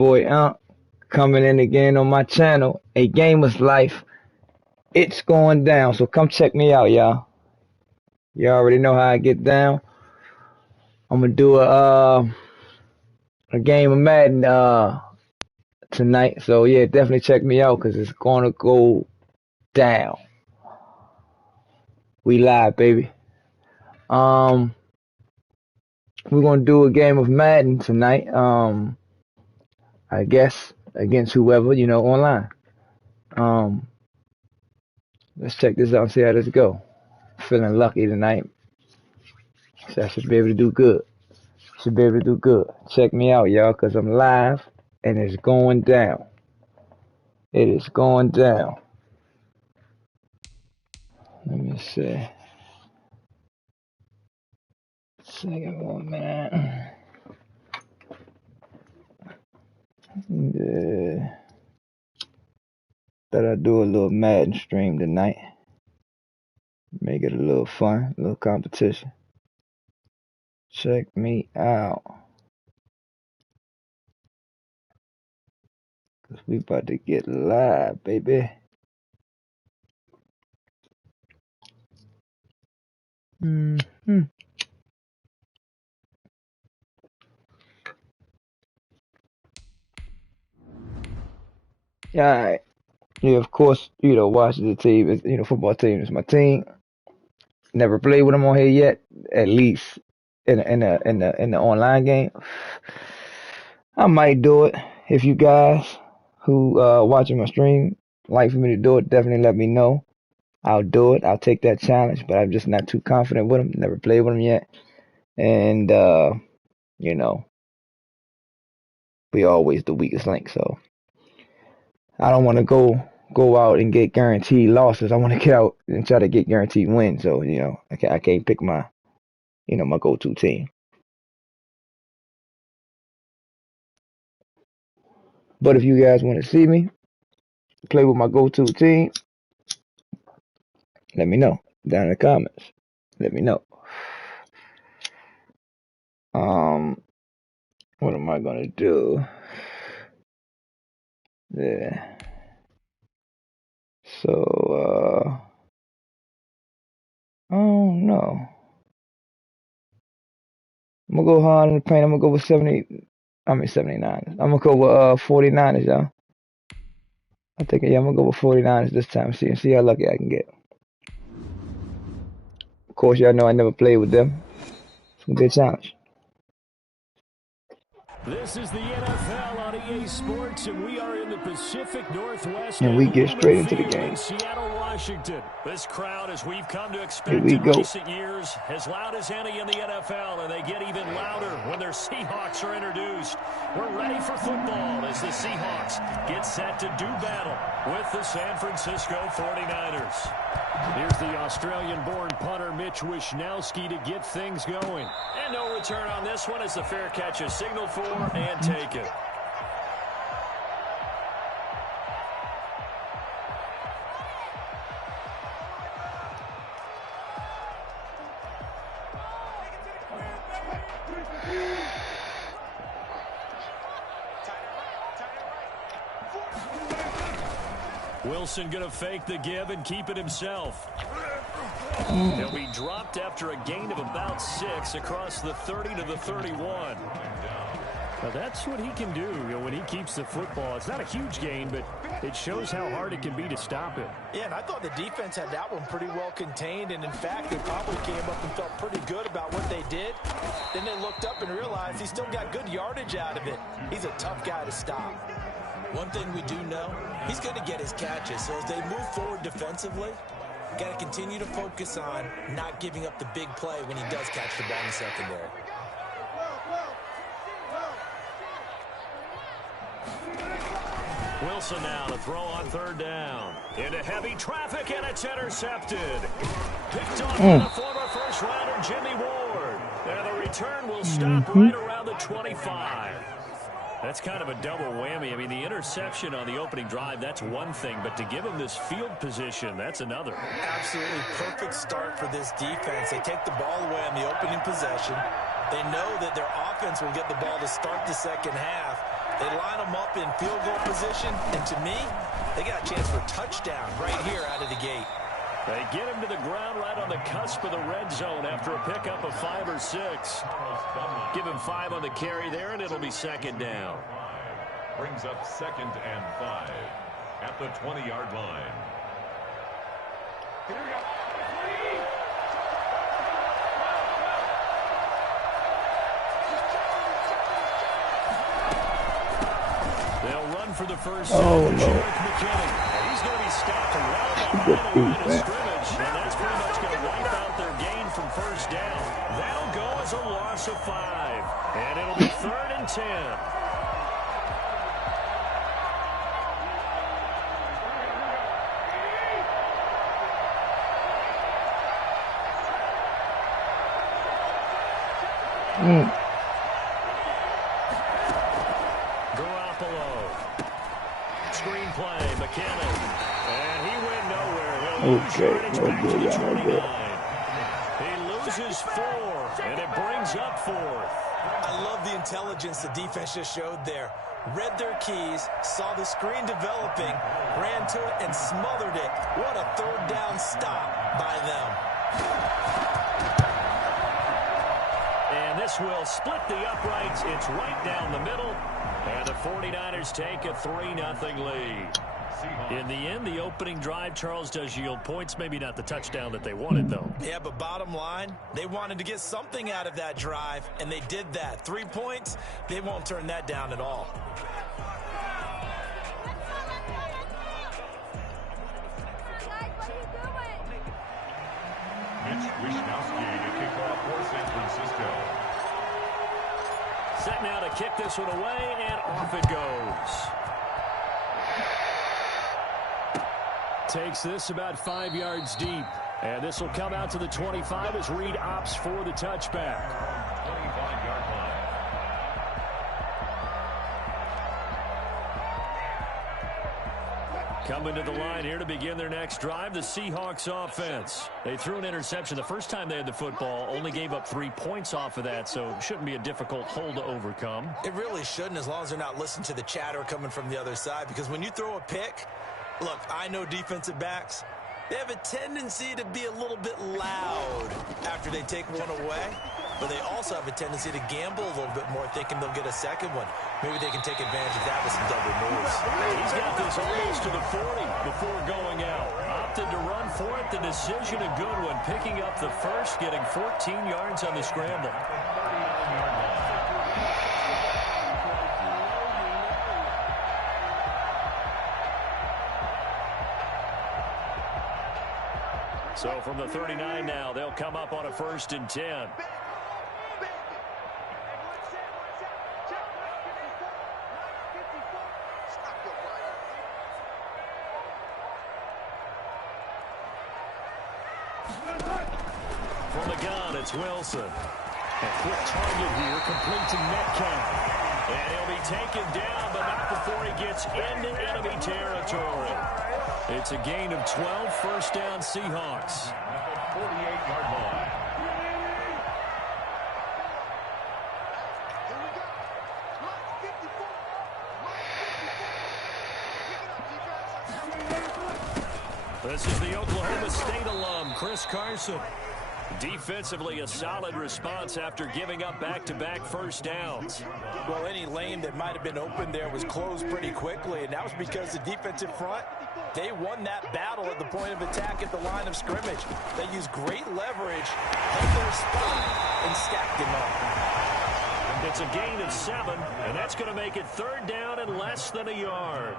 boy coming in again on my channel, A Gamer's Life. It's going down, so come check me out, y'all. You already know how I get down. I'm gonna do a game of Madden tonight, so yeah, definitely check me out because it's gonna go down. We live, baby. We're gonna do a game of Madden tonight. I guess against whoever, online. Let's check this out and see how this go. Feeling lucky tonight, so I should be able to do good. Check me out, y'all, because I'm live and it's going down. It is going down. Let me see. Second one, man. Yeah. Thought I'd do a little Madden stream tonight. Make it a little fun, a little competition. Check me out. Cause we about to get live, baby. Yeah, of course, Washington team is, football team is my team. Never played with them on here yet, at least in the online game. I might do it. If you guys who watching my stream like for me to do it, definitely let me know. I'll do it. I'll take that challenge, but I'm just not too confident with them. Never played with them yet, and we always the weakest link. So I don't want to go out and get guaranteed losses. I want to get out and try to get guaranteed wins. So I can't pick my my go-to team. But if you guys want to see me play with my go-to team, let me know down in the comments. Let me know. What am I gonna do? Yeah. So oh no. I'm gonna go hard in the paint. I'm gonna go with 79. I'm gonna go with 49ers, y'all. I'm gonna go with 49ers this time. See how lucky I can get. Of course, y'all know I never played with them. It's gonna be a challenge. This is the NFL on EA Sports, and we are in the Pacific Northwest. And we get straight into the game. In Seattle, Washington. This crowd, as we've come to expect in recent years, as loud as any in the NFL, and they get even louder when their Seahawks are introduced. We're ready for football as the Seahawks get set to do battle with the San Francisco 49ers. Here's the Australian-born punter Mitch Wishnowsky to get things going. And no return on this one as the fair catch is signaled for and taken. Wilson going to fake the give and keep it himself. He'll be dropped after a gain of about 6 across the 30 to the 31. Now that's what he can do when he keeps the football. It's not a huge gain, but it shows how hard it can be to stop it. Yeah, and I thought the defense had that one pretty well contained, and in fact, they probably came up and felt pretty good about what they did. Then they looked up and realized he still got good yardage out of it. He's a tough guy to stop. One thing we do know, he's going to get his catches. So as they move forward defensively, got to continue to focus on not giving up the big play when he does catch the ball in the secondary. Wilson now to throw on third down. Into heavy traffic, and it's intercepted. Picked off by the former first-rounder Jimmy Ward. And the return will stop right around the 25. That's kind of a double whammy. I mean, the interception on the opening drive, that's one thing. But to give him this field position, that's another. Absolutely perfect start for this defense. They take the ball away on the opening possession. They know that their offense will get the ball to start the second half. They line them up in field goal position, and to me, they got a chance for a touchdown right here out of the gate. They get him to the ground right on the cusp of the red zone after a pickup of 5 or 6. Give him 5 on the carry there, and it'll be second down. Brings up 2nd and 5 at the 20-yard line. Here we go. They'll run for the first Oh, down. no. McKinney. He's going to be stopped around the line of scrimmage, and that's pretty much going to wipe out their gain from first down. That'll go as a loss of 5, and it'll be 3rd and 10. Garoppolo. Screenplay, McKinnon. And he went nowhere. He'll lose yardage back to the 29. He loses 4, and it brings up 4th. I love the intelligence the defense just showed there. Read their keys, saw the screen developing, ran to it, and smothered it. What a 3rd down stop by them. And this will split the uprights. It's right down the middle. And the 49ers take a 3-0 lead. In the end, the opening drive, Charles, does yield points. Maybe not the touchdown that they wanted, though. Yeah, but bottom line, they wanted to get something out of that drive, and they did that. 3 points, they won't turn that down at all. Mitch Wishnowsky to kick off for San Francisco. Set now to kick this one away, and off it goes. Takes this about 5 yards deep. And this will come out to the 25 as Reed opts for the touchback. 25-yard line. Coming to the line here to begin their next drive, the Seahawks offense. They threw an interception the first time they had the football, only gave up 3 points off of that, so it shouldn't be a difficult hole to overcome. It really shouldn't, as long as they're not listening to the chatter coming from the other side, because when you throw a pick, look, I know defensive backs, they have a tendency to be a little bit loud after they take one away, but they also have a tendency to gamble a little bit more, thinking they'll get a second one. Maybe they can take advantage of that with some double moves. He's got this almost to the 40 before going out. Opted to run for it. The decision a good one. Picking up the first, getting 14 yards on the scramble. So from the 39 now, they'll come up on a 1st and 10. From the gun, it's Wilson. A quick target here, complete to Metcalf. And he'll be taken down, but not before he gets into enemy territory. It's a gain of 12, 1st down Seahawks. At the 48-yard line. This is the Oklahoma State alum, Chris Carson. Defensively, a solid response after giving up back-to-back 1st downs. Well, any lane that might have been open there was closed pretty quickly, and that was because the defensive front, they won that battle at the point of attack at the line of scrimmage. They used great leverage, held their spot, and stacked them up. It's a gain of 7, and that's going to make it 3rd down and less than a yard.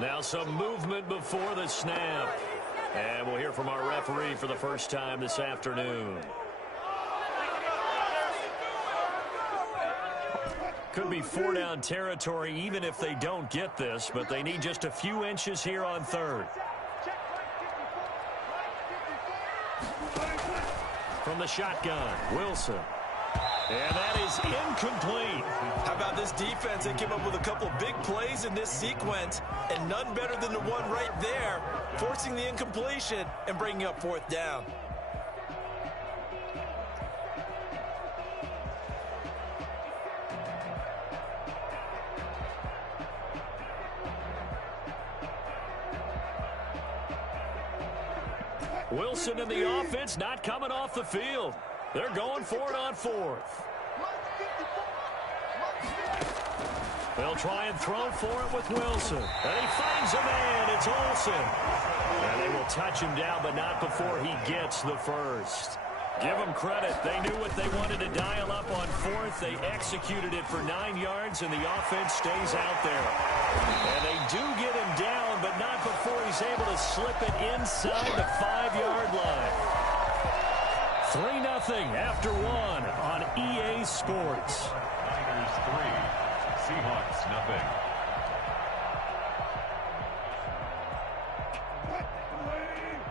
Now some movement before the snap. And we'll hear from our referee for the first time this afternoon. Could be 4-down territory even if they don't get this, but they need just a few inches here on 3rd. From the shotgun, Wilson. And that is incomplete. How about this defense? They came up with a couple big plays in this sequence, and none better than the one right there, forcing the incompletion and bringing up fourth down. Wilson and the offense not coming off the field. They're going for it on fourth. They'll try and throw for it with Wilson. And he finds a man. It's Olsen. And they will touch him down, but not before he gets the first. Give them credit. They knew what they wanted to dial up on fourth. They executed it for 9 yards, and the offense stays out there. And they do get him down, but not before he's able to slip it inside the 5-yard line. 3-0 after one on EA Sports. Niners 3, Seahawks 0.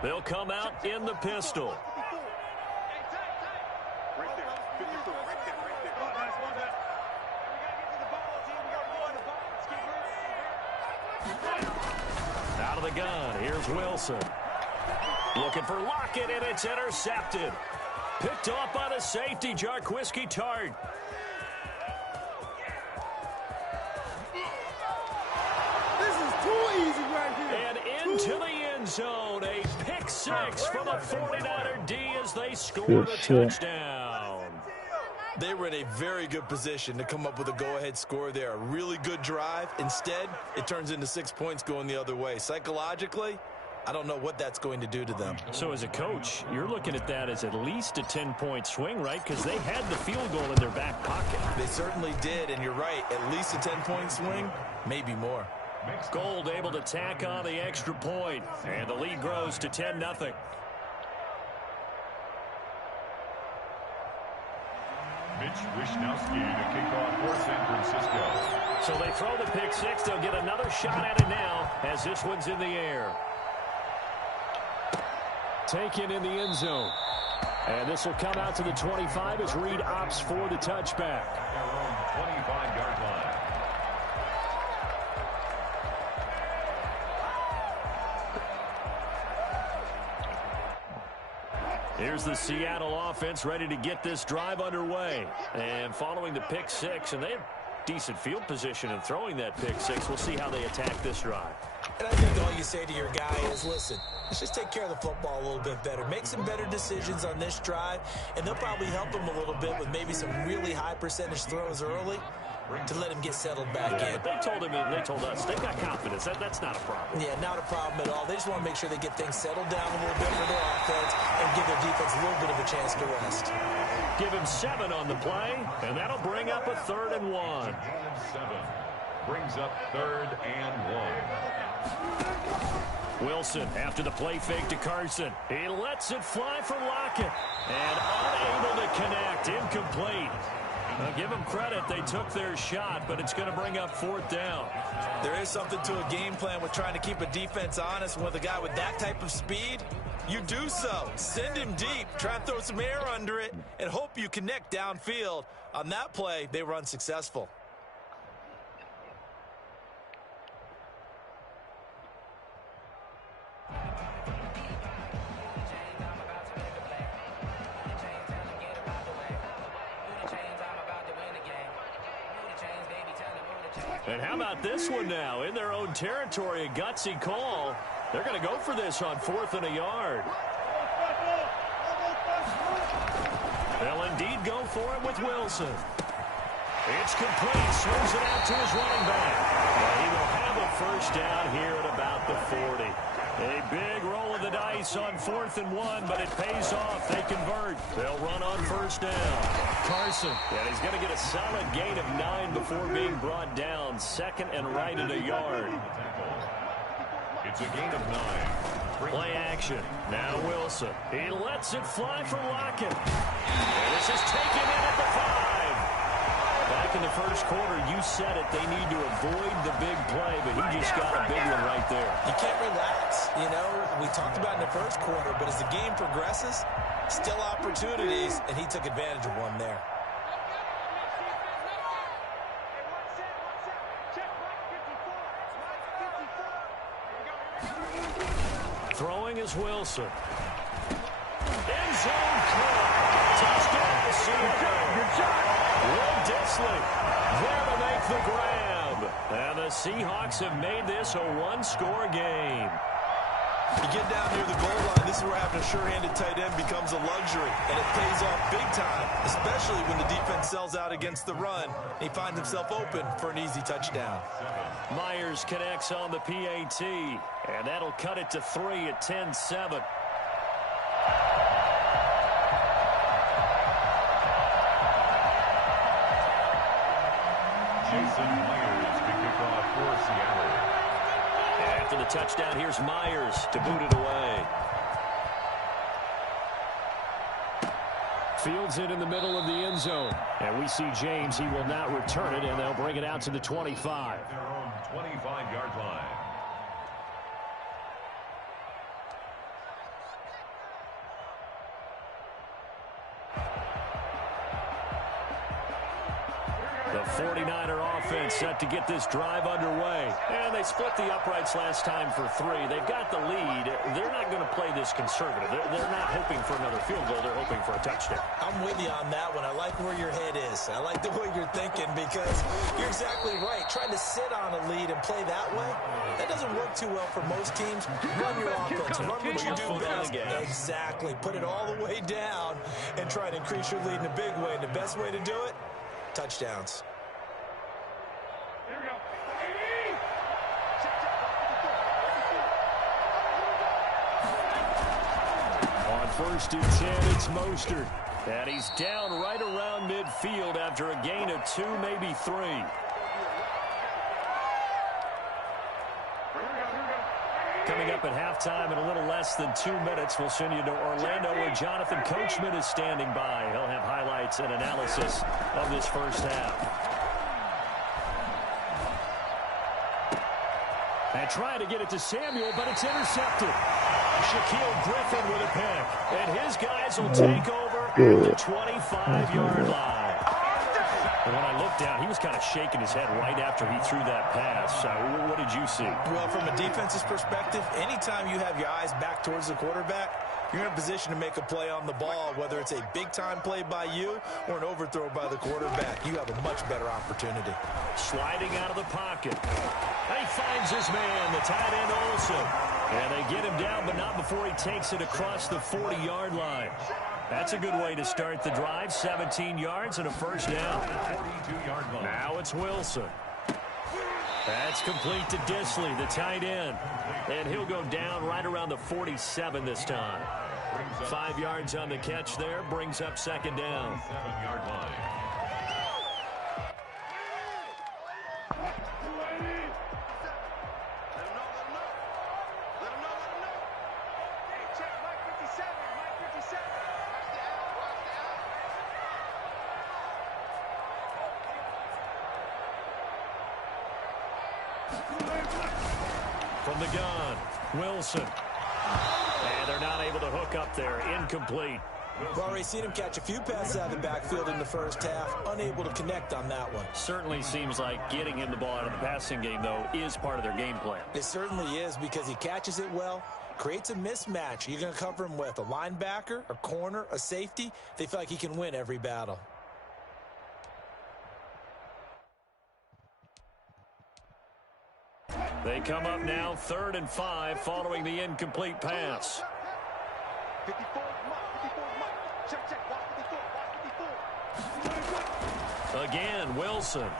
They'll come out in the pistol. Out of the gun, here's Wilson. Looking for Lockett, and it's intercepted. Picked off by the safety, Jarquiski Tart. This is too easy right here. And into the end zone, a pick six from the 49er D as they score the touchdown. They were in a very good position to come up with a go-ahead score there. A really good drive. Instead, it turns into 6 points going the other way. Psychologically, I don't know what that's going to do to them. So as a coach, you're looking at that as at least a 10-point swing, right? Because they had the field goal in their back pocket. They certainly did, and you're right. At least a 10-point swing, maybe more. Gold able to tack on the extra point, and the lead grows to 10-0. Mitch Wishnowsky to kick off for San Francisco. So they throw the pick six. They'll get another shot at it now as this one's in the air. Taken in the end zone. And this will come out to the 25 as Reed opts for the touchback. Their own 25-yard line. Here's the Seattle offense ready to get this drive underway. And following the pick six, and they have decent field position in throwing that pick six. We'll see how they attack this drive. And I think all you say to your guy is, listen, let's just take care of the football a little bit better. Make some better decisions on this drive, and they'll probably help him a little bit with maybe some really high percentage throws early to let him get settled back in. But they told him, and they told us, they've got confidence. That's not a problem. Yeah, not a problem at all. They just want to make sure they get things settled down a little bit for their offense and give their defense a little bit of a chance to rest. Give him 7 on the play, and that'll bring up a 3rd and 1. 7 brings up 3rd and 1. Wilson after the play fake to Carson. He lets it fly for Lockett. And unable to connect. Incomplete. Now give them credit. They took their shot, but it's going to bring up 4th down. There is something to a game plan with trying to keep a defense honest. And with a guy with that type of speed, you do so. Send him deep. Try and throw some air under it and hope you connect downfield. On that play, they were unsuccessful. And how about this one now? In their own territory, a gutsy call. They're going to go for this on 4th and a yard. They'll indeed go for it with Wilson. It's complete. Swings it out to his running back. And he will have a first down here at about the 40. A big roll of the dice on 4th and 1, but it pays off. They convert. They'll run on first down. Carson. And he's going to get a solid gain of 9 before being brought down. 2nd and right at a yard. It's a gain of 9. Play action. Now Wilson. He lets it fly for Lockett. And this is taken in at the 5. Back in the first quarter, you said it. They need to avoid the big play, but he just got a big one right there. You can't relax. You know, we talked about in the first quarter, but as the game progresses, still opportunities, and he took advantage of one there. is Wilson. End zone caught. Touchdown Seahawks. Good job. Will Disley there to make the grab. And the Seahawks have made this a one-score game. You get down near the goal line, this is where having a sure-handed tight end becomes a luxury, and it pays off big time, especially when the defense sells out against the run, and he finds himself open for an easy touchdown. Myers connects on the PAT, and that'll cut it to 3 at 10-7. Jason Myers to kick off for Seattle. After the touchdown, here's Myers to boot it away. Fields it in the middle of the end zone. And we see James. He will not return it, and they'll bring it out to the 25. Their own 25-yard line. The 49er offense set to get this drive underway. And they split the uprights last time for 3. They've got the lead. They're not going to play this conservative. They're not hoping for another field goal. They're hoping for a touchdown. I'm with you on that one. I like where your head is. I like the way you're thinking because you're exactly right. Trying to sit on a lead and play that way, that doesn't work too well for most teams. Run your offense. Run what you do best. Exactly. Put it all the way down and try to increase your lead in a big way. And the best way to do it, touchdowns. On 1st and 10, it's Mostert. And he's down right around midfield after a gain of 2, maybe 3. Coming up at halftime in a little less than 2 minutes, we'll send you to Orlando where Jonathan Coachman is standing by. He'll have highlights and analysis of this first half. And trying to get it to Samuel, but it's intercepted. Shaquille Griffin with a pick. And his guys will take over at the 25-yard line. And when I looked down, he was kind of shaking his head right after he threw that pass. What did you see? Well, from a defense's perspective, anytime you have your eyes back towards the quarterback, you're in a position to make a play on the ball, whether it's a big-time play by you or an overthrow by the quarterback. You have a much better opportunity. Sliding out of the pocket. He finds his man, the tight end Olsen. And they get him down, but not before he takes it across the 40-yard line. That's a good way to start the drive. 17 yards and a first down. 42-yard line. Now it's Wilson. That's complete to Disley, the tight end. And he'll go down right around the 47 this time. 5 yards on the catch there, brings up second down. 7-yard line. From the gun, Wilson. And they're not able to hook up there. Incomplete. We've already seen him catch a few passes out of the backfield in the first half. Unable to connect on that one. Certainly seems like getting him the ball out of the passing game, though, is part of their game plan. It certainly is because he catches it well, creates a mismatch. You're going to cover him with a linebacker, a corner, a safety. They feel like he can win every battle. They come up now 3rd and 5 following the incomplete pass. 54, check, watch 54. Again, Wilson.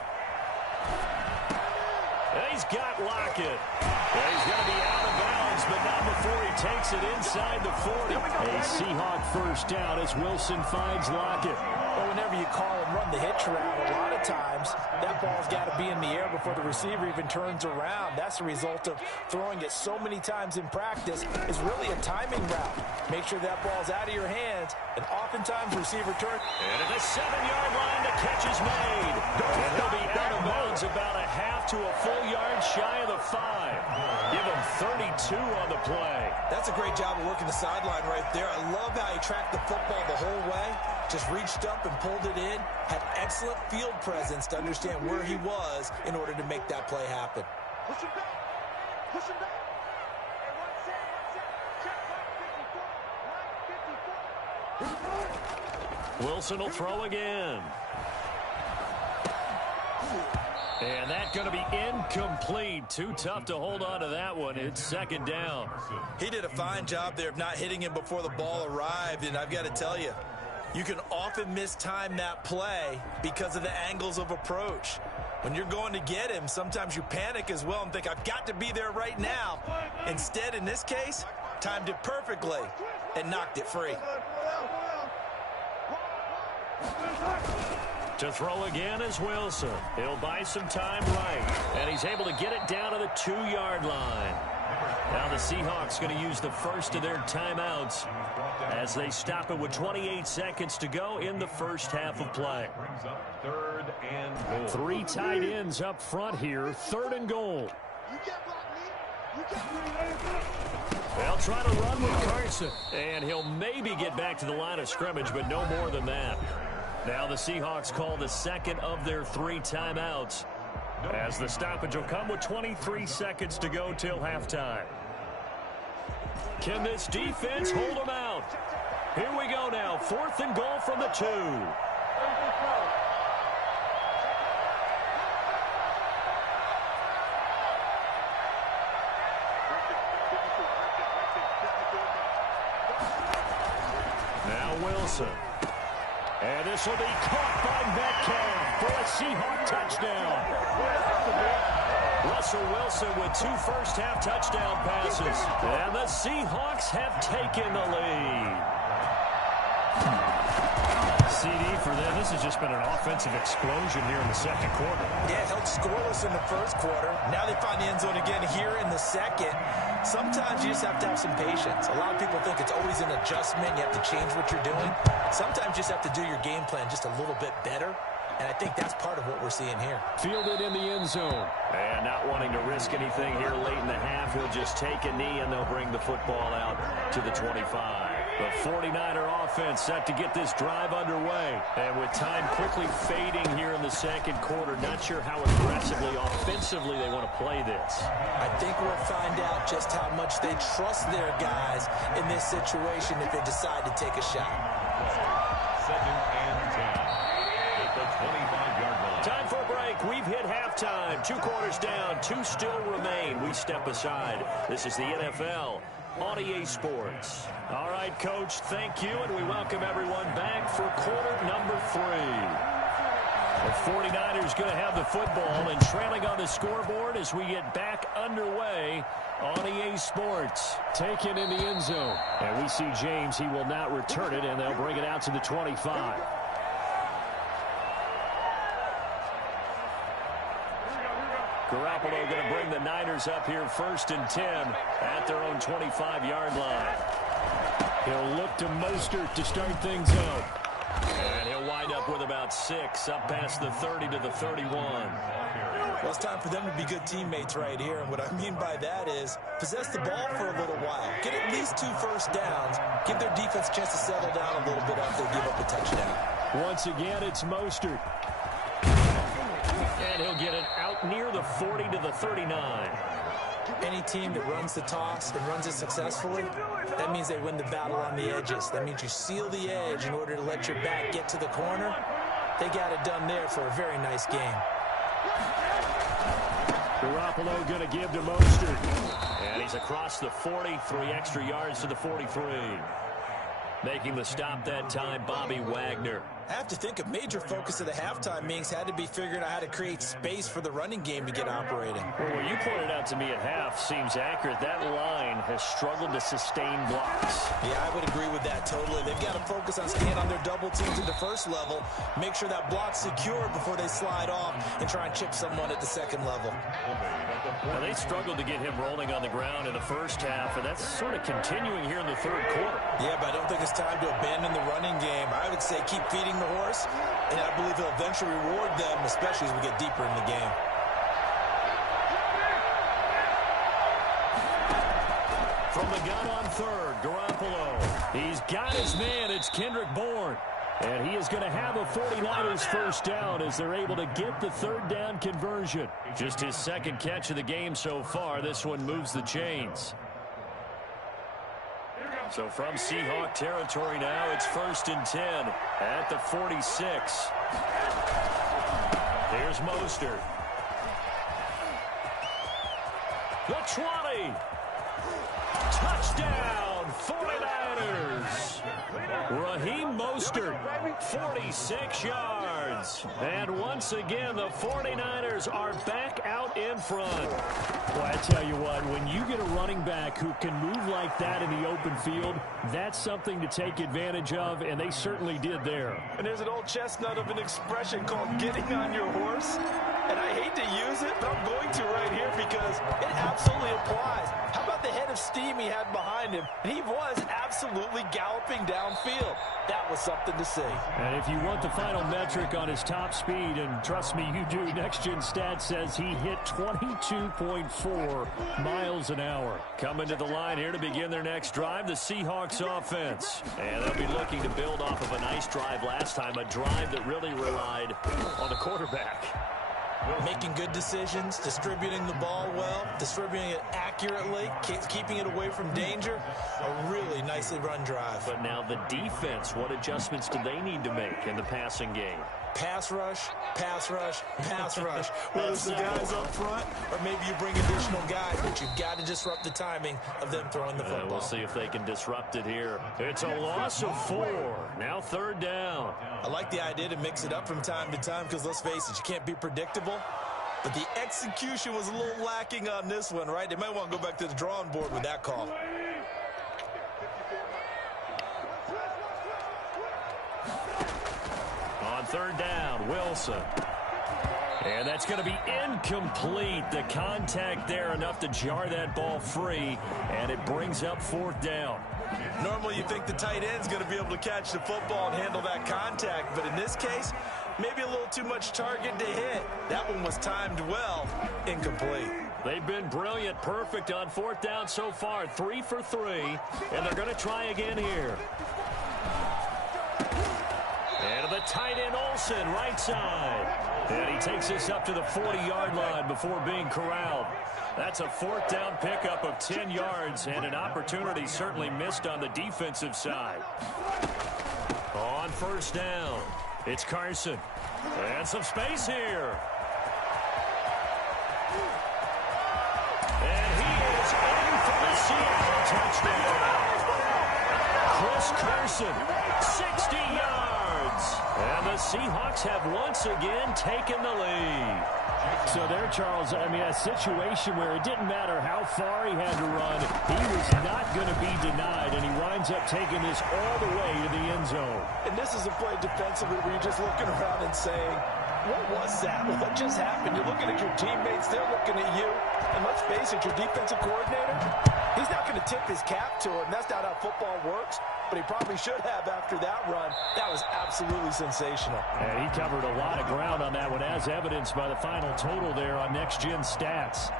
He's got Lockett. He's going to be out of bounds, but not before he takes it inside the 40. A Seahawk first down as Wilson finds Lockett. Well, whenever you call and run the hitch route, a lot of times that ball's got to be in the air before the receiver even turns around. That's the result of throwing it so many times in practice. Is really a timing route. Make sure that ball's out of your hands, and oftentimes the receiver turns. And at the 7-yard line, the catch is made. And he'll be out of bounds about a half to a full yard shy of the 5. Give him 32 on the play. That's a great job of working the sideline right there. I love how he tracked the football the whole way. Just reached up and pulled it in. Had excellent field presence to understand where he was in order to make that play happen. Push him back. Push him back. Hey, one set. Check, Wilson will throw again. And that's going to be incomplete. Too tough to hold on to that one. It's second down. He did a fine job there of not hitting him before the ball arrived, and I've got to tell you, you can often mistime that play because of the angles of approach. When you're going to get him, sometimes you panic as well and think, I've got to be there right now. Instead, in this case, timed it perfectly and knocked it free. To throw again is Wilson. He'll buy some time right. And he's able to get it down to the 2-yard line. Now the Seahawks going to use the first of their timeouts as they stop it with 28 seconds to go in the first half of play. 3 tight ends up front here. 3rd and goal. They'll try to run with Carson. And he'll maybe get back to the line of scrimmage, but no more than that. Now the Seahawks call the second of their 3 timeouts as the stoppage will come with 23 seconds to go till halftime. Can this defense hold them out? Here we go now. 4th and goal from the 2. Now Wilson. And this will be caught by Metcalf for a Seahawk touchdown. Russell Wilson with 2 first-half touchdown passes. And the Seahawks have taken the lead. CD for them. This has just been an offensive explosion here in the second quarter. Yeah, held scoreless in the first quarter. Now they find the end zone again here in the second. Sometimes you just have to have some patience. A lot of people think it's always an adjustment. You have to change what you're doing. Sometimes you just have to do your game plan just a little bit better. And I think that's part of what we're seeing here. Fielded in the end zone. And not wanting to risk anything here late in the half, he'll just take a knee and they'll bring the football out to the 25. The 49er offense set to get this drive underway. And with time quickly fading here in the second quarter, not sure how aggressively, offensively they want to play this. I think we'll find out just how much they trust their guys in this situation if they decide to take a shot. 2nd and 10. At the 25-yard line. Time for a break. We've hit halftime. 2 quarters down. 2 still remain. We step aside. This is the NFL on EA Sports. All right, Coach, thank you, and we welcome everyone back for quarter number 3. The 49ers going to have the football and trailing on the scoreboard as we get back underway on EA Sports. Taken in the end zone. And we see James. He will not return it, and they'll bring it out to the 25. Garoppolo going to bring the Niners up here 1st and 10 at their own 25-yard line. He'll look to Mostert to start things up. And he'll wind up with about 6 up past the 30 to the 31. Well, it's time for them to be good teammates right here. And what I mean by that is possess the ball for a little while. Get at least 2 first downs. Give their defense a chance to settle down a little bit after they give up a touchdown. Once again, it's Mostert. And he'll get it out near the 40 to the 39. Any team that runs the toss and runs it successfully, that means they win the battle on the edges. That means you seal the edge in order to let your back get to the corner. They got it done there for a very nice game. Garoppolo going to give to Mostert. And he's across the 40, 3 extra yards to the 43. Making the stop that time, Bobby Wagner. I have to think a major focus of the halftime meetings had to be figuring out how to create space for the running game to get operating. Well, what you pointed out to me at half seems accurate. That line has struggled to sustain blocks. Yeah, I would agree with that totally. They've got to focus on staying on their double teams at the first level, make sure that block's secure before they slide off and try and chip someone at the second level. Well, they struggled to get him rolling on the ground in the first half, and that's sort of continuing here in the third quarter. Yeah, but I don't think it's time to abandon the running game. I would say keep feeding the horse, and I believe he'll eventually reward them, especially as we get deeper in the game. From the gun on third, Garoppolo. He's got his man. It's Kendrick Bourne. And he is going to have a 49ers first down as they're able to get the third down conversion. Just his second catch of the game so far. This one moves the chains. So from Seahawk territory now, it's 1st and 10 at the 46. Here's Mostert. The 20. Touchdown, 49ers. Raheem Mostert, 46 yards. And once again, the 49ers are back out in front. Well, I tell you what, when you get a running back who can move like that in the open field, that's something to take advantage of, and they certainly did there. And there's an old chestnut of an expression called getting on your horse. And I hate to use it, but I'm going to right here because it absolutely applies. How about the head of steam he had behind him? And he was absolutely galloping downfield. That was something to see. And if you want the final metric on his top speed, and trust me, you do, Next Gen Stats says he hit 22.4 miles an hour. Coming to the line here to begin their next drive, the Seahawks offense. And they'll be looking to build off of a nice drive last time, a drive that really relied on the quarterback. Making good decisions, distributing the ball well, distributing it accurately, keeping it away from danger. A really nicely run drive. But now the defense, what adjustments do they need to make in the passing game? Pass rush, pass rush, pass rush. Whether it's the guys up front or maybe you bring additional guys, but you've got to disrupt the timing of them throwing the football. We'll see if they can disrupt it here. It's a loss of 4. Now 3rd down. I like the idea to mix it up from time to time because, let's face it, you can't be predictable. But the execution was a little lacking on this one, right? They might want to go back to the drawing board with that call. On 3rd down, Wilson. And that's going to be incomplete. The contact there enough to jar that ball free, and it brings up 4th down. Normally you think the tight end's going to be able to catch the football and handle that contact, but in this case, maybe a little too much target to hit. That one was timed well, incomplete. They've been brilliant, perfect on 4th down so far, 3 for 3, and they're going to try again here. And the tight end Olsen, right side. And he takes this up to the 40-yard line before being corralled. That's a 4th down pickup of 10 yards and an opportunity certainly missed on the defensive side. On 1st down, it's Carson. And some space here. And he is in for the Seattle touchdown. Chris Carson, 60 yards. And the Seahawks have once again taken the lead. So there, Charles, I mean, a situation where it didn't matter how far he had to run, he was not going to be denied, and he winds up taking this all the way to the end zone. And this is a play defensively where you're just looking around and saying, what was that? What just happened? You're looking at your teammates, they're looking at you. And let's face it, your defensive coordinator, he's not going to tip his cap to him. That's not how football works. But he probably should have after that run. That was absolutely sensational. And he covered a lot of ground on that one, as evidenced by the final total there on Next Gen Stats.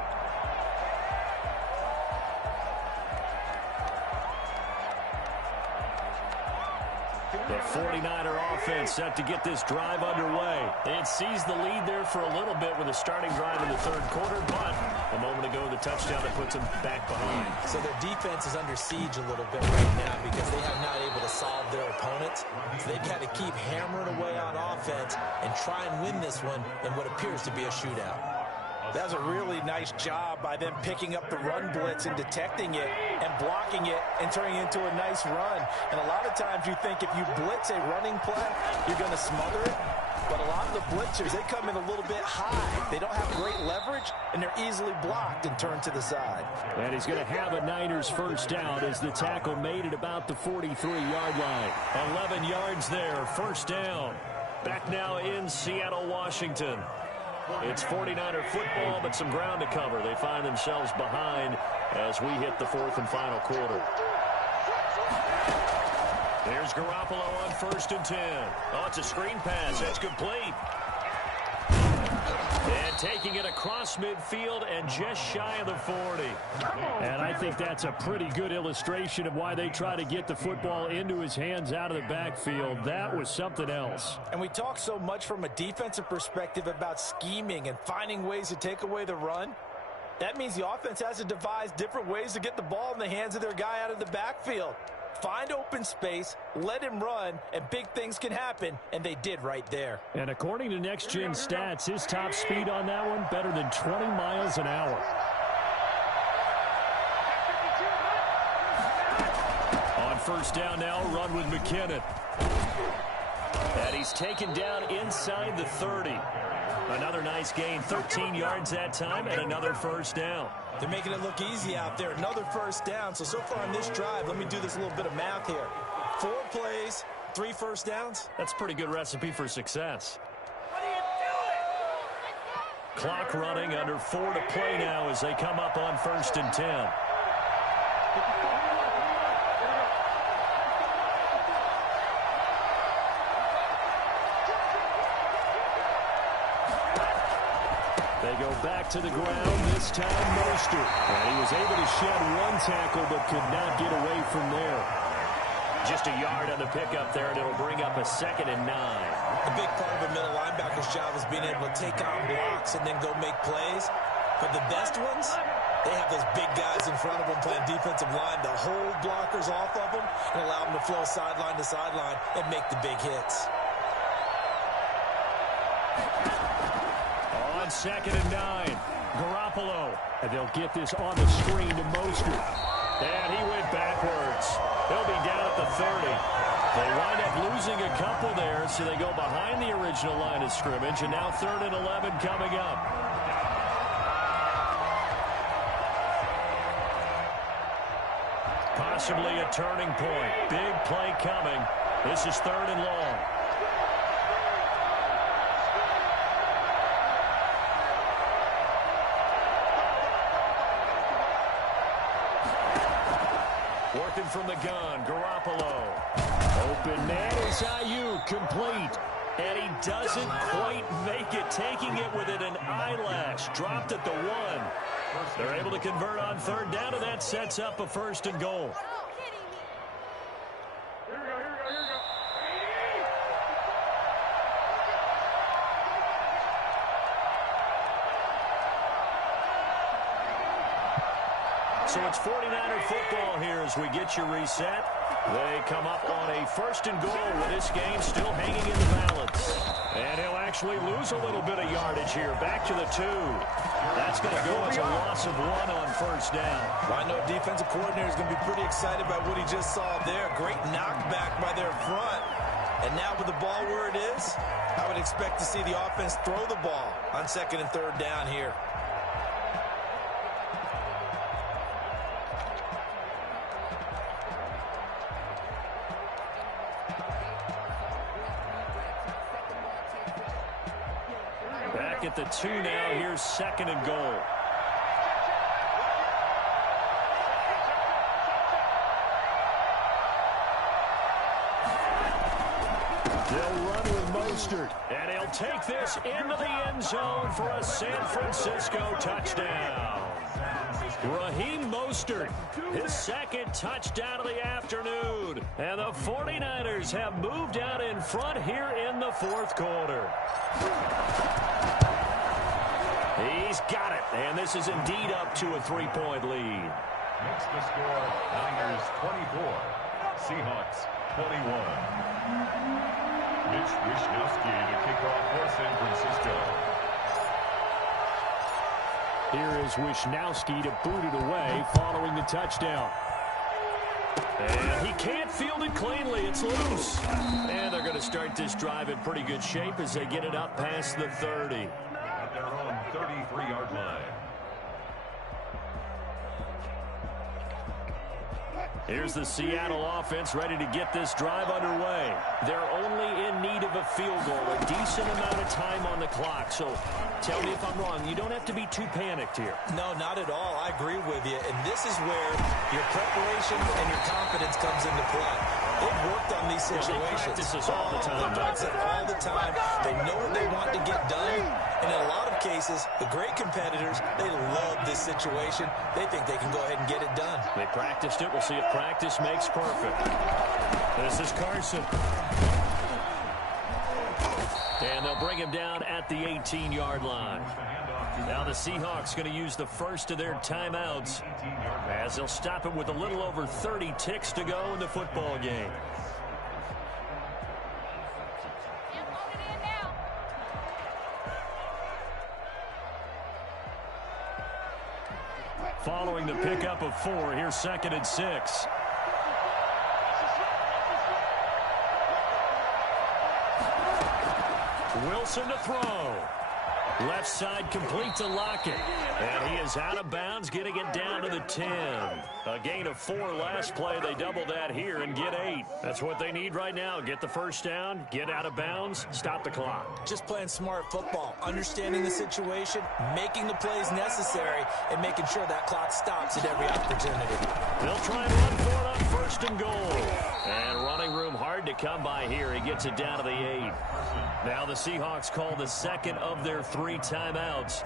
The 49er offense set to get this drive underway. It seized the lead there for a little bit with a starting drive in the 3rd quarter, but a moment ago the touchdown that puts them back behind. So their defense is under siege a little bit right now because they have not able to solve their opponents. So they've got to keep hammering away on offense and try and win this one in what appears to be a shootout. That was a really nice job by them picking up the run blitz and detecting it and blocking it and turning it into a nice run. And a lot of times you think if you blitz a running play, you're going to smother it. But a lot of the blitzers, they come in a little bit high. They don't have great leverage, and they're easily blocked and turned to the side. And he's going to have a Niners 1st down as the tackle made it about the 43-yard line. 11 yards there, 1st down. Back now in Seattle, Washington. It's 49er football, but some ground to cover. They find themselves behind as we hit the 4th and final quarter. There's Garoppolo on 1st and 10. Oh, it's a screen pass. That's complete. And taking it across midfield and just shy of the 40. And I think that's a pretty good illustration of why they try to get the football into his hands out of the backfield. That was something else. And we talk so much from a defensive perspective about scheming and finding ways to take away the run. That means the offense has to devise different ways to get the ball in the hands of their guy out of the backfield. Find open space, let him run, and big things can happen, and they did right there. And according to Next Gen Stats, his top speed on that one, better than 20 miles an hour. On first down now, run with McKinnon. And he's taken down inside the 30. Another nice gain, 13 yards that time, and another first down. They're making it look easy out there. Another first down. So far on this drive, let me do this little bit of math here. 4 plays, 3 first downs. That's a pretty good recipe for success. Clock running, under 4 to play now as they come up on 1st and 10. They go back to the ground, this time Mostert. And he was able to shed 1 tackle but could not get away from there. Just a yard on the pickup there, and it'll bring up a 2nd and 9. A big part of a middle linebacker's job is being able to take on blocks and then go make plays. But the best ones, they have those big guys in front of them playing defensive line to hold blockers off of them and allow them to flow sideline to sideline and make the big hits. On 2nd and 9, Garoppolo. And they'll get this on the screen to Mostert. And he went backwards. He'll be down at the 30. They wind up losing a couple there, so they go behind the original line of scrimmage. And now 3rd and 11 coming up. Possibly a turning point. Big play coming. This is 3rd and long. Working from the gun, Garoppolo. Open man is Ayuk, complete. And he doesn't quite make it, taking it within an eyelash. Dropped at the 1. They're able to convert on 3rd down, and that sets up a 1st and goal. So it's 49er football here as we get you reset. They come up on a 1st and goal with this game still hanging in the balance. And he'll actually lose a little bit of yardage here. Back to the 2. That's going to go as a loss of 1 on 1st down. Well, I know defensive coordinator is going to be pretty excited about what he just saw there. Great knockback by their front. And now with the ball where it is, I would expect to see the offense throw the ball on 2nd and 3rd down here. Back at the 2 now. Here's 2nd and goal. They'll run with Mostert. And he'll take this into the end zone for a San Francisco touchdown. Raheem Mostert, his 2nd touchdown of the afternoon. And the 49ers have moved out in front here in the 4th quarter. He's got it, and this is indeed up to a 3-point lead. Makes the score Niners 24, Seahawks 21. Mitch Wishnowsky to kick off for San Francisco. Here is Wishnowsky to boot it away following the touchdown. And he can't field it cleanly. It's loose. And they're going to start this drive in pretty good shape as they get it up past the 30. At their own 33-yard line. Here's the Seattle offense ready to get this drive underway. They're only in need of a field goal, a decent amount of time on the clock. So tell me if I'm wrong. You don't have to be too panicked here. No, not at all. I agree with you. And this is where your preparation and your confidence comes into play. They've worked on these situations. They practice this all the time. They practice it all the time. They know what they want to get done. And in a lot of cases, the great competitors, they love this situation. They think they can go ahead and get it done. They practiced it. We'll see if practice makes perfect. This is Carson. And they'll bring him down at the 18-yard line. Now the Seahawks going to use the first of their timeouts as they'll stop it with a little over 30 ticks to go in the football game. Following the pickup of 4, here's 2nd and 6. Wilson to throw. Left side complete to Lockett. And he is out of bounds, getting it down to the 10. A gain of 4 last play. They double that here and get 8. That's what they need right now. Get the first down, get out of bounds, stop the clock. Just playing smart football, understanding the situation, making the plays necessary, and making sure that clock stops at every opportunity. They'll try and run for it on 1st and goal. And running room hard to come by here. He gets it down to the 8. Now the Seahawks call the 2nd of their 3 timeouts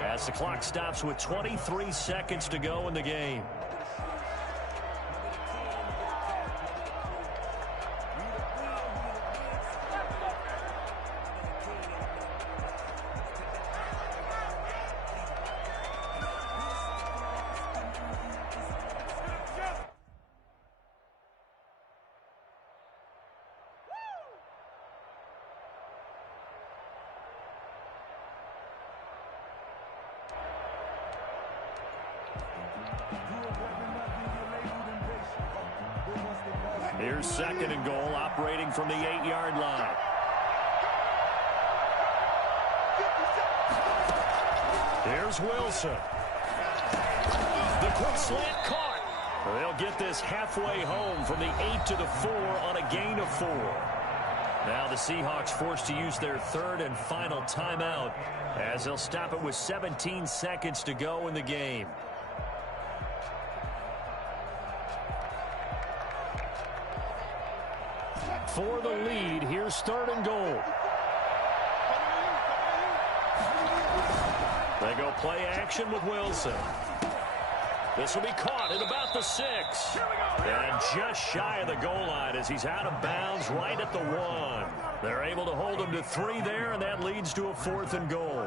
as the clock stops with 23 seconds to go in the game. Here's 2nd and goal, operating from the 8-yard line. Here's Wilson. The quick slant caught. They'll get this halfway home from the 8 to the 4 on a gain of 4. Now the Seahawks forced to use their 3rd and final timeout as they'll stop it with 17 seconds to go in the game. For the lead, here's 3rd and goal. They go play action with Wilson. This will be caught at about the 6. And just shy of the goal line as he's out of bounds right at the 1. They're able to hold him to 3 there, and that leads to a 4th and goal.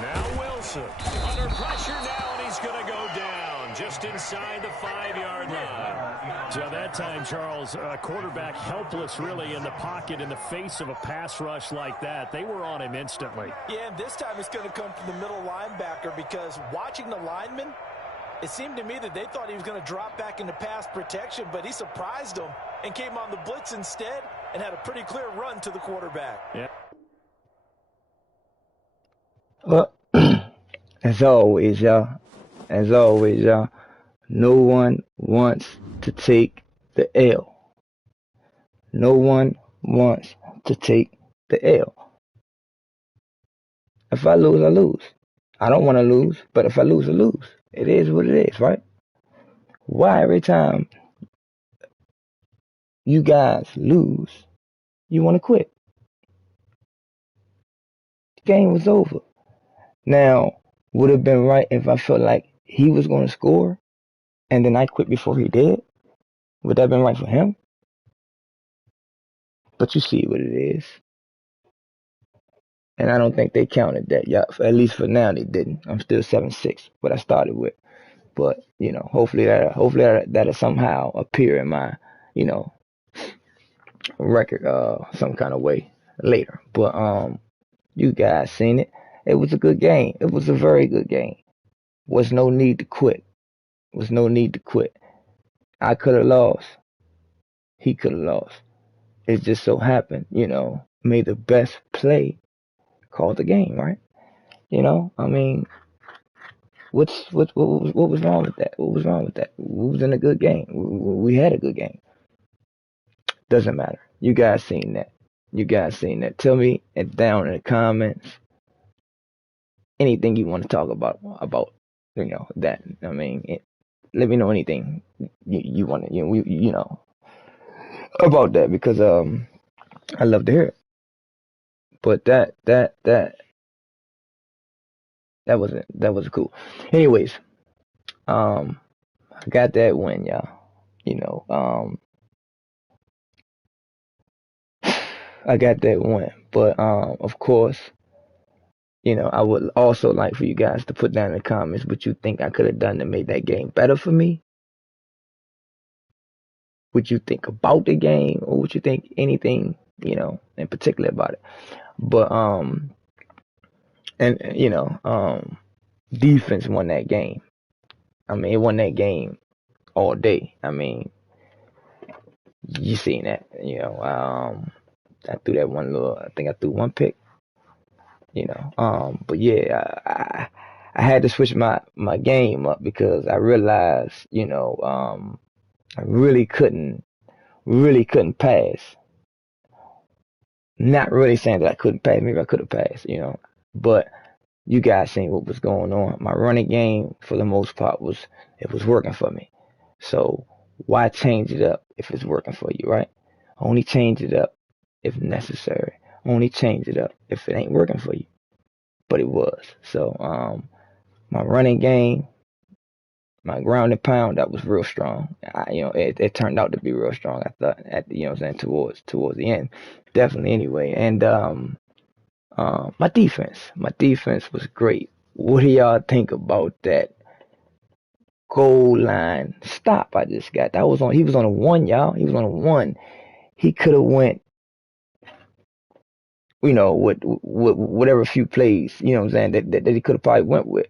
Now Wilson under pressure now, and he's going to go down just inside the 5-yard line. So that time, Charles, quarterback helpless really in the pocket in the face of a pass rush like that. They were on him instantly. Yeah, and this time it's going to come from the middle linebacker because watching the lineman, it seemed to me that they thought he was going to drop back into pass protection, but he surprised them and came on the blitz instead and had a pretty clear run to the quarterback. Yeah. Well, as always, y'all, no one wants to take the L. No one wants to take the L. If I lose, I lose. I don't want to lose, but if I lose, I lose. It is what it is, right? Why every time you guys lose, you want to quit? The game was over. Now, would it have been right if I felt like he was going to score and then I quit before he did? Would that have been right for him? But you see what it is. And I don't think they counted that. Yeah, at least for now they didn't. I'm still 7-6, what I started with. But, hopefully that'll somehow appear in my, record some kind of way later. But you guys seen it. It was a good game. It was a very good game. Was no need to quit. I could have lost. He could have lost. It just so happened, made the best play call the game, right? What was wrong with that? What was wrong with that? We was in a good game. We had a good game. Doesn't matter. You guys seen that. Tell me down in the comments anything you want to talk about that. Let me know anything you want to, about that, because I love to hear it. But that wasn't cool. Anyways, I got that win, y'all. You know, I got that win. But of course, you know, I would also like for you guys to put down in the comments what you think I could have done to make that game better for me. What you think about the game, or what you think anything, you know, in particular about it. But and you know, defense won that game. I mean, it won that game all day. I mean, you seen that, you know. I threw that one little. I think I threw one pick, you know. But yeah, I had to switch my game up because I realized, you know, I really couldn't pass. Not really saying that I couldn't pass. Maybe I could have passed, you know. But you guys seen what was going on. My running game, for the most part, was working for me. So why change it up if it's working for you, right? Only change it up if necessary. Only change it up if it ain't working for you. But it was. So my running game, my ground and pound, that was real strong. You know, it turned out to be real strong. I thought, you know what I'm saying, towards the end, definitely anyway. And my defense was great. What do y'all think about that goal line stop I just got? He was on a 1, y'all. He was on a 1. He could have went, you know, with whatever few plays, you know what I'm saying, that he could have probably went with.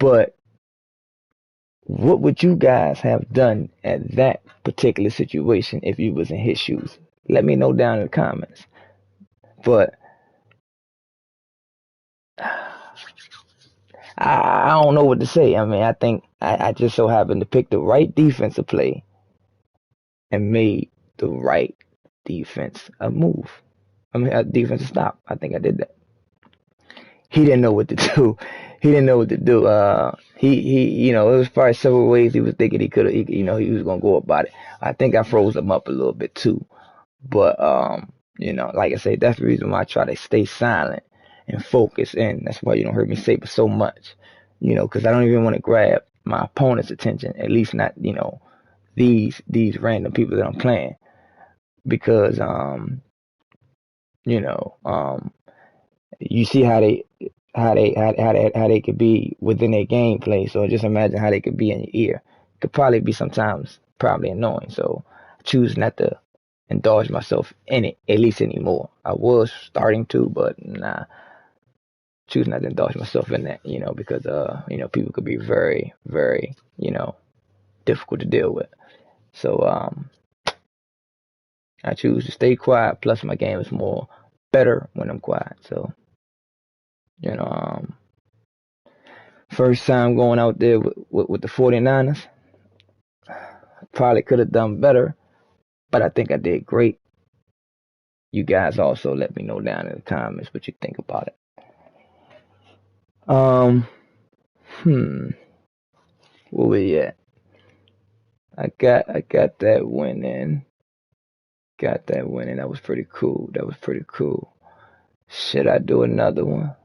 But what would you guys have done at that particular situation if you was in his shoes? Let me know down in the comments. But I don't know what to say. I mean, I think I just so happened to pick the right defensive play and made the right defense a move. I mean, a defensive stop. I think I did that. He didn't know what to do. He didn't know what to do. You know, it was probably several ways he was thinking he could have, you know, he was gonna go about it. I think I froze him up a little bit too. But you know, like I said, that's the reason why I try to stay silent and focus, and that's why you don't hear me say so much. You know, because I don't even want to grab my opponent's attention. At least not, you know, these random people that I'm playing, because you know, you see how they could be within their gameplay. So just imagine how they could be in your ear. Could probably be sometimes probably annoying. So I choose not to indulge myself in it, at least anymore. I was starting to, but nah, choose not to indulge myself in that, you know, because you know, people could be very, very, you know, difficult to deal with. So I choose to stay quiet. Plus, my game is more better when I'm quiet. So, you know, first time going out there with the 49ers, probably could have done better, but I think I did great. You guys also let me know down in the comments what you think about it. Where we at? I got that win in. Got that win in. That was pretty cool. Should I do another one?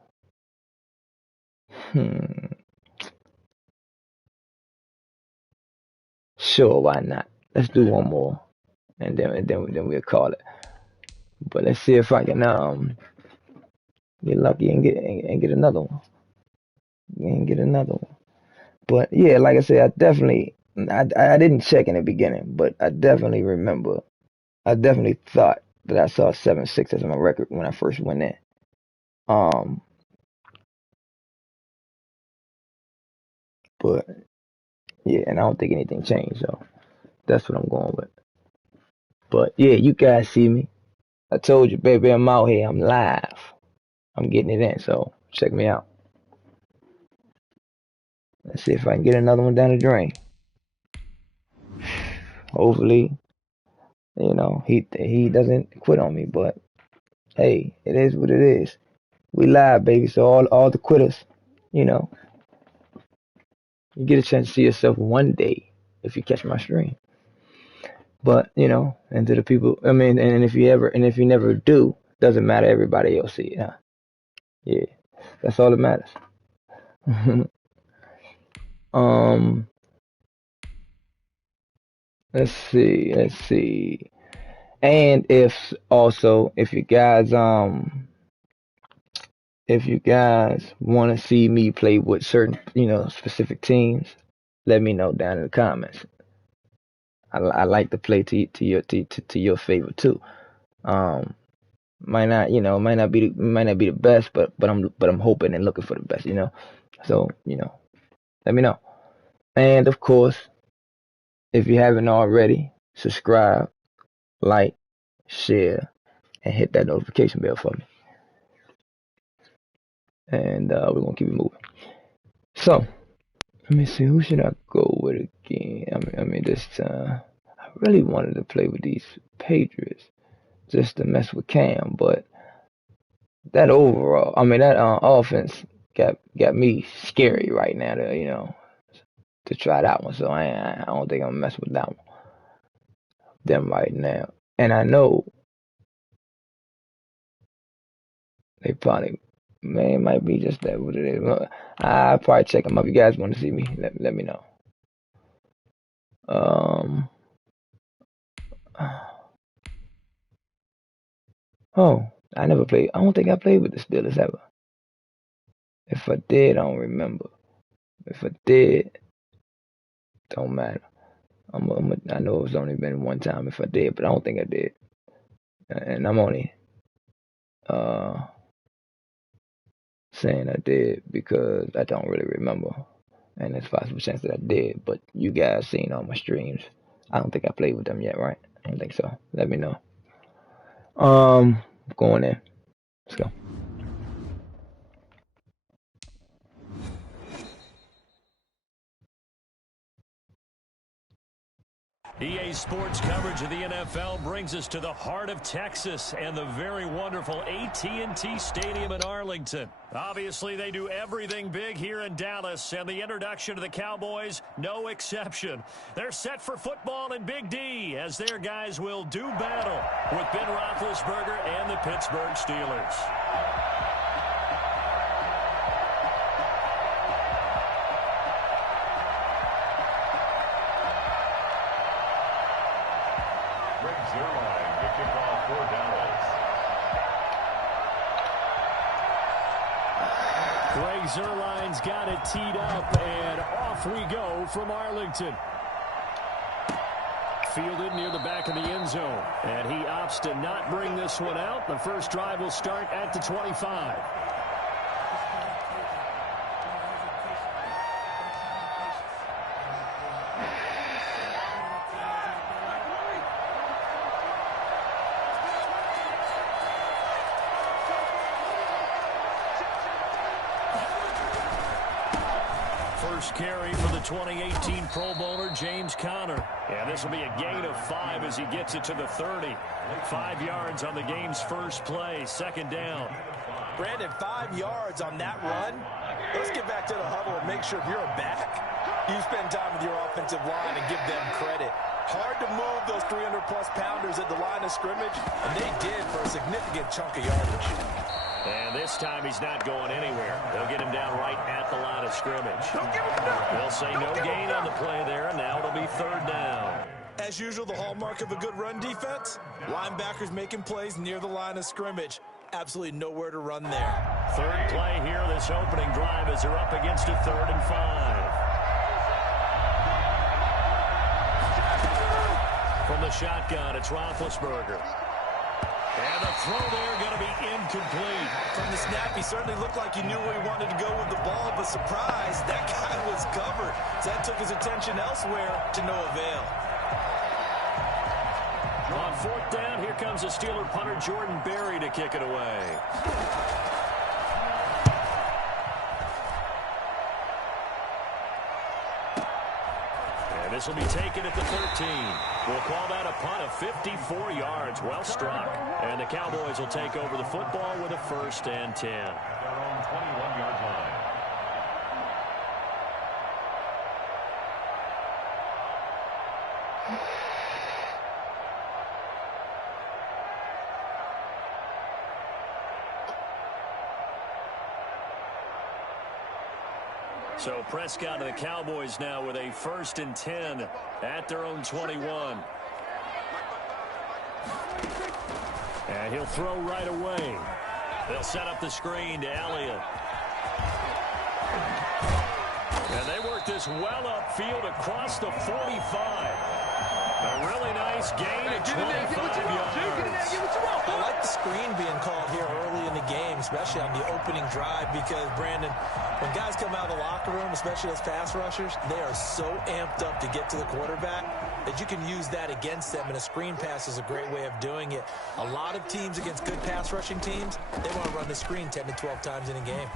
Sure, why not? Let's do one more, and then we'll call it. But let's see if I can get lucky and get another one. But yeah, like I said, I didn't check in the beginning, but I definitely remember. I definitely thought that I saw 7-6 as my record when I first went in. But yeah, and I don't think anything changed, so that's what I'm going with. But yeah, you guys see me. I told you, baby, I'm out here. I'm live. I'm getting it in, so check me out. Let's see if I can get another one down the drain. Hopefully, you know, he doesn't quit on me, but hey, it is what it is. We live, baby. So all the quitters, you know, you get a chance to see yourself one day if you catch my stream. But, you know, and to the people, I mean, and if you never do, Doesn't matter. Everybody else see it, huh? Yeah, that's all that matters. Let's see. And if you guys want to see me play with certain, specific teams, let me know down in the comments. I like to play to your favor too. Might not be the best, but I'm hoping and looking for the best, So, let me know. And of course, if you haven't already, subscribe, like, share, and hit that notification bell for me. And we're gonna keep it moving. So, let me see, who should I go with again? I mean, this time I really wanted to play with these Patriots just to mess with Cam, but that offense got me scary right now to try that one. So I don't think I'm gonna mess with that one. Them right now, and I know they probably it might be just that what it is. I'll probably check them up. You guys want to see me? Let me know. Oh, I never played. I don't think I played with the Steelers ever. If I did, I don't remember. If I did, don't matter. I know it's only been one time if I did, but I don't think I did. And I'm only saying I did because I don't really remember. And there's a possible chance that I did, but you guys seen all my streams. I don't think I played with them yet, right? I don't think so. Let me know. Going in. Let's go. EA Sports coverage of the NFL brings us to the heart of Texas and the very wonderful AT&T Stadium in Arlington. Obviously, they do everything big here in Dallas, and the introduction to the Cowboys, no exception. They're set for football in Big D as their guys will do battle with Ben Roethlisberger and the Pittsburgh Steelers. Greg Zuerlein's got it teed up, and off we go from Arlington. Fielded near the back of the end zone, and he opts to not bring this one out. The first drive will start at the 25. First carry for the 2018 Pro Bowler, James Conner. And this will be a gain of 5 as he gets it to the 30. 5 yards on the game's first play, second down. Brandon, 5 yards on that run. Let's get back to the huddle and make sure if you're a back, you spend time with your offensive line and give them credit. Hard to move those 300-plus pounders at the line of scrimmage, and they did for a significant chunk of yardage. And this time he's not going anywhere. They'll get him down right at the line of scrimmage. They'll say no gain on the play there, and now it'll be third down. As usual, the hallmark of a good run defense, linebackers making plays near the line of scrimmage. Absolutely nowhere to run there. Third play here, this opening drive, as they're up against a 3rd and 5. From the shotgun, it's Roethlisberger. And the throw there going to be incomplete. From the snap, he certainly looked like he knew where he wanted to go with the ball, but surprise, that guy was covered. So that took his attention elsewhere to no avail. On 4th down, here comes the Steeler punter Jordan Berry to kick it away. And this will be taken at the 13. We'll call that a punt of 54 yards. Well struck. And the Cowboys will take over the football with a 1st and 10. Their own 21-yard line. So Prescott and the Cowboys now with a 1st and 10 at their own 21. And he'll throw right away. They'll set up the screen to Elliott. And they work this well upfield across the 45. A really nice gain of 25 yards. I like the screen being called here early in the game, especially on the opening drive, because, Brandon, when guys come out of the locker room, especially those pass rushers, they are so amped up to get to the quarterback that you can use that against them, and a screen pass is a great way of doing it. A lot of teams against good pass rushing teams, they want to run the screen 10 to 12 times in a game.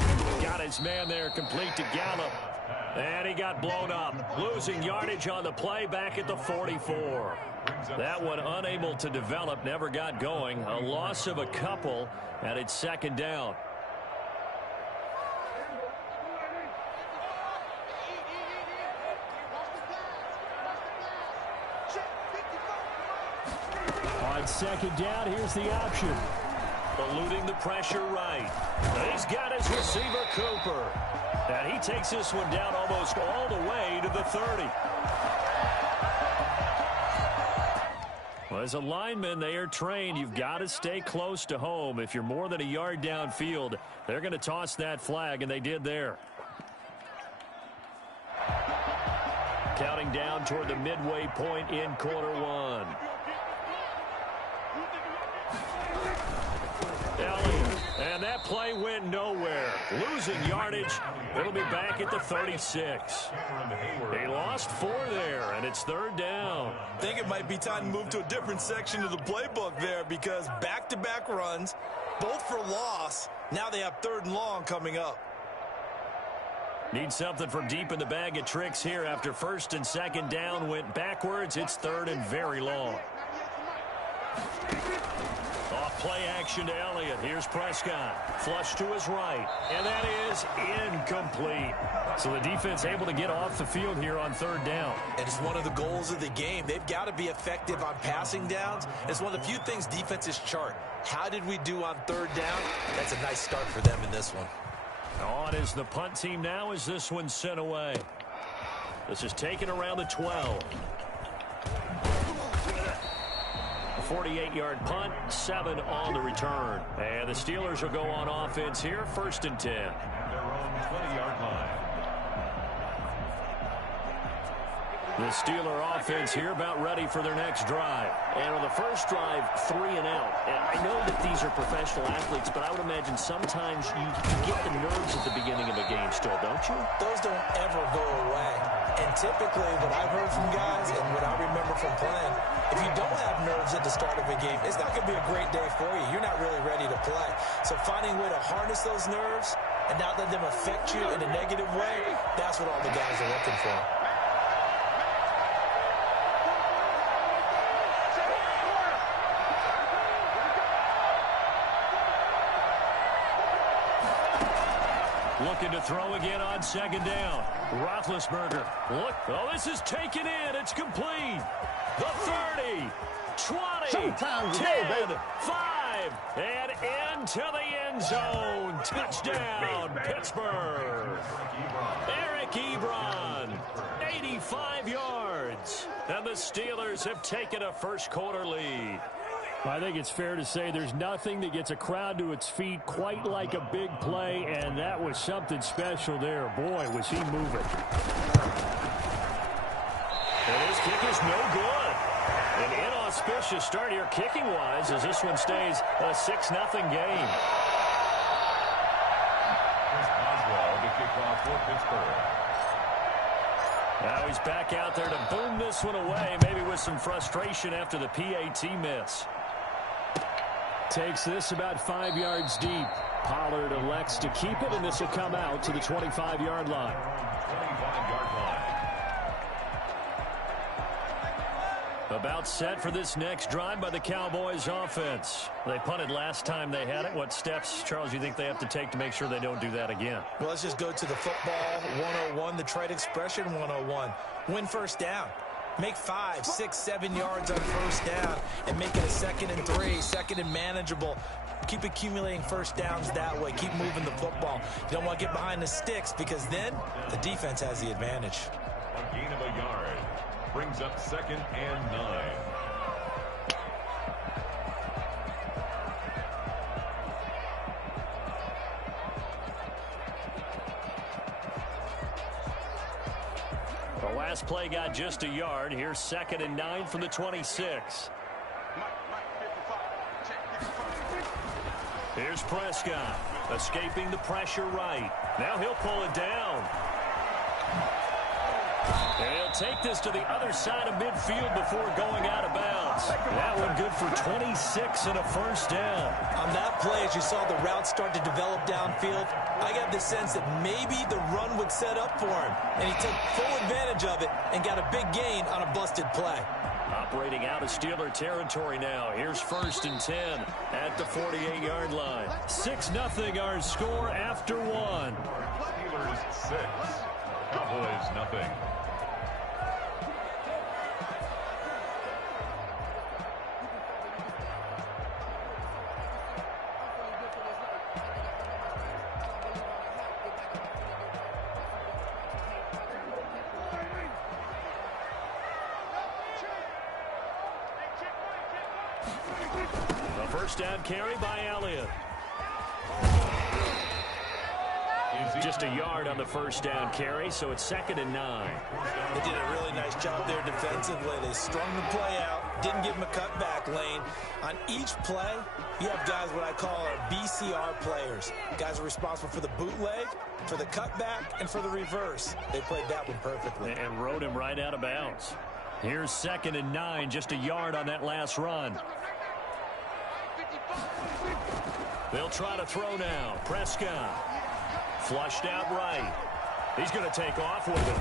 Got his man there, complete to Gallup. And he got blown up, losing yardage on the play back at the 44. That one unable to develop, never got going. A loss of a couple, and it's 2nd down. On 2nd down, here's the option. Eluding the pressure right. He's got his receiver, Cooper. And he takes this one down almost all the way to the 30. Well, as a lineman, they are trained. You've got to stay close to home. If you're more than a yard downfield, they're going to toss that flag, and they did there. Counting down toward the midway point in quarter one. And that play went nowhere. Losing yardage. It'll be back at the 36. He lost 4 there, and it's 3rd down. I think it might be time to move to a different section of the playbook there, because back-to-back runs, both for loss. Now they have 3rd and long coming up. Need something from deep in the bag of tricks here after 1st and 2nd down went backwards. It's 3rd and very long. Off play action to Elliott. Here's Prescott. Flush to his right. And that is incomplete. So the defense able to get off the field here on 3rd down. And it's one of the goals of the game. They've got to be effective on passing downs. It's one of the few things defenses chart. How did we do on 3rd down? That's a nice start for them in this one. On is the punt team now as this one's sent away. This is taken around the 12. 48-yard punt, 7 on the return. And the Steelers will go on offense here, 1st and 10. Their own 20-yard line. The Steeler offense here about ready for their next drive. And on the first drive, 3 and out. And I know that these are professional athletes, but I would imagine sometimes you get the nerves at the beginning of a game still, don't you? Those don't ever go away. And typically what I've heard from guys and what I remember from playing, if you don't have nerves at the start of a game, it's not going to be a great day for you. You're not really ready to play. So finding a way to harness those nerves and not let them affect you in a negative way, that's what all the guys are looking for. Looking to throw again on 2nd down. Roethlisberger. Look. Oh, this is taken in. It's complete. The 30. 20. 10. 5. And into the end zone. Touchdown, Pittsburgh. Eric Ebron. 85 yards. And the Steelers have taken a first-quarter lead. I think it's fair to say there's nothing that gets a crowd to its feet quite like a big play, and that was something special there. Boy, was he moving. And his kick is no good. An inauspicious start here kicking-wise as this one stays a 6-0 game. Here's Oswald to kick off for Pittsburgh. Now he's back out there to boom this one away, maybe with some frustration after the PAT miss. Takes this about 5 yards deep. Pollard elects to keep it, and this will come out to the 25-yard line. 25-yard line. About set for this next drive by the Cowboys offense. They punted last time they had it. What steps, Charles, you think they have to take to make sure they don't do that again? Well, let's just go to the football 101, the trade expression 101. Win 1st down. Make 5, 6, 7 yards on first down and make it a 2nd and 3, 2nd and manageable. Keep accumulating first downs that way. Keep moving the football. You don't want to get behind the sticks because then the defense has the advantage. A gain of a yard brings up 2nd and 9. The last play got just a yard. Here's 2nd and 9 from the 26. Here's Prescott, escaping the pressure right. Now he'll pull it down. And he'll take this to the other side of midfield before going out of bounds. That one good for 26 and a first down. On that play, as you saw the route start to develop downfield, I got the sense that maybe the run would set up for him. And he took full advantage of it and got a big gain on a busted play. Operating out of Steeler territory now. Here's 1st and 10 at the 48-yard line. 6-0 our score after 1. Steelers 6, Cowboys nothing. The first down carry by Elliott. Just a yard on the first down carry, so it's 2nd and 9. They did a really nice job there defensively. They strung the play out, didn't give him a cutback lane. On each play, you have guys what I call our BCR players. Guys are responsible for the bootleg, for the cutback, and for the reverse. They played that one perfectly. And rode him right out of bounds. Here's 2nd and 9, just a yard on that last run. They'll try to throw now. Prescott. Flushed out right. He's going to take off with it.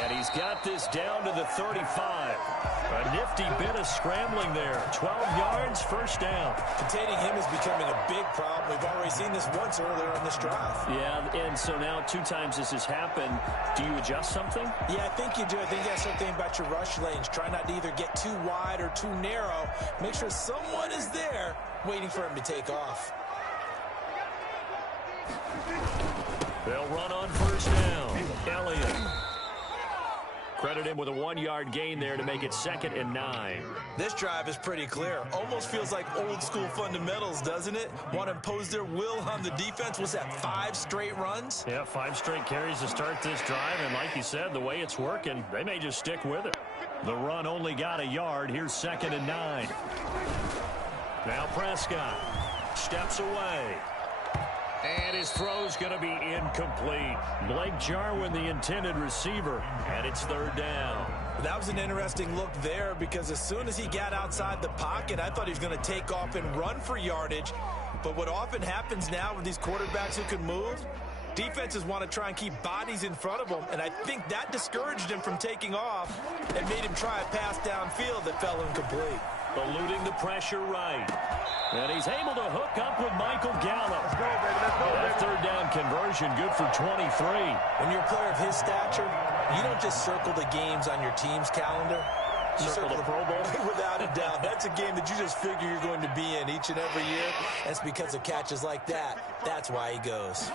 And he's got this down to the 35. A nifty bit of scrambling there. 12 yards, first down. Containing him is becoming a big problem. We've already seen this once earlier on this drive. Yeah, and so now 2 times this has happened. Do you adjust something? Yeah, I think you do. I think you got something about your rush lanes. Try not to either get too wide or too narrow. Make sure someone is there waiting for him to take off. They'll run on first down. Elliott. Credit him with a 1-yard gain there to make it 2nd and 9. This drive is pretty clear. Almost feels like old school fundamentals, doesn't it? Want to impose their will on the defense. Was that 5 straight runs? Yeah, 5 straight carries to start this drive. And like you said, the way it's working, they may just stick with it. The run only got a yard. Here's 2nd and 9. Now Prescott steps away. And his throw's going to be incomplete. Blake Jarwin, the intended receiver, and it's 3rd down. That was an interesting look there because as soon as he got outside the pocket, I thought he was going to take off and run for yardage. But what often happens now with these quarterbacks who can move, defenses want to try and keep bodies in front of them, and I think that discouraged him from taking off and made him try a pass downfield that fell incomplete. Eluding the pressure right. And he's able to hook up with Michael Gallup. Let's go, baby. Let's go, That baby. 3rd down conversion good for 23. When you're a player of his stature, you don't just circle the games on your team's calendar. You Circle the Pro Bowl? Without a doubt. That's a game that you just figure you're going to be in each and every year. That's because of catches like that. That's why he goes.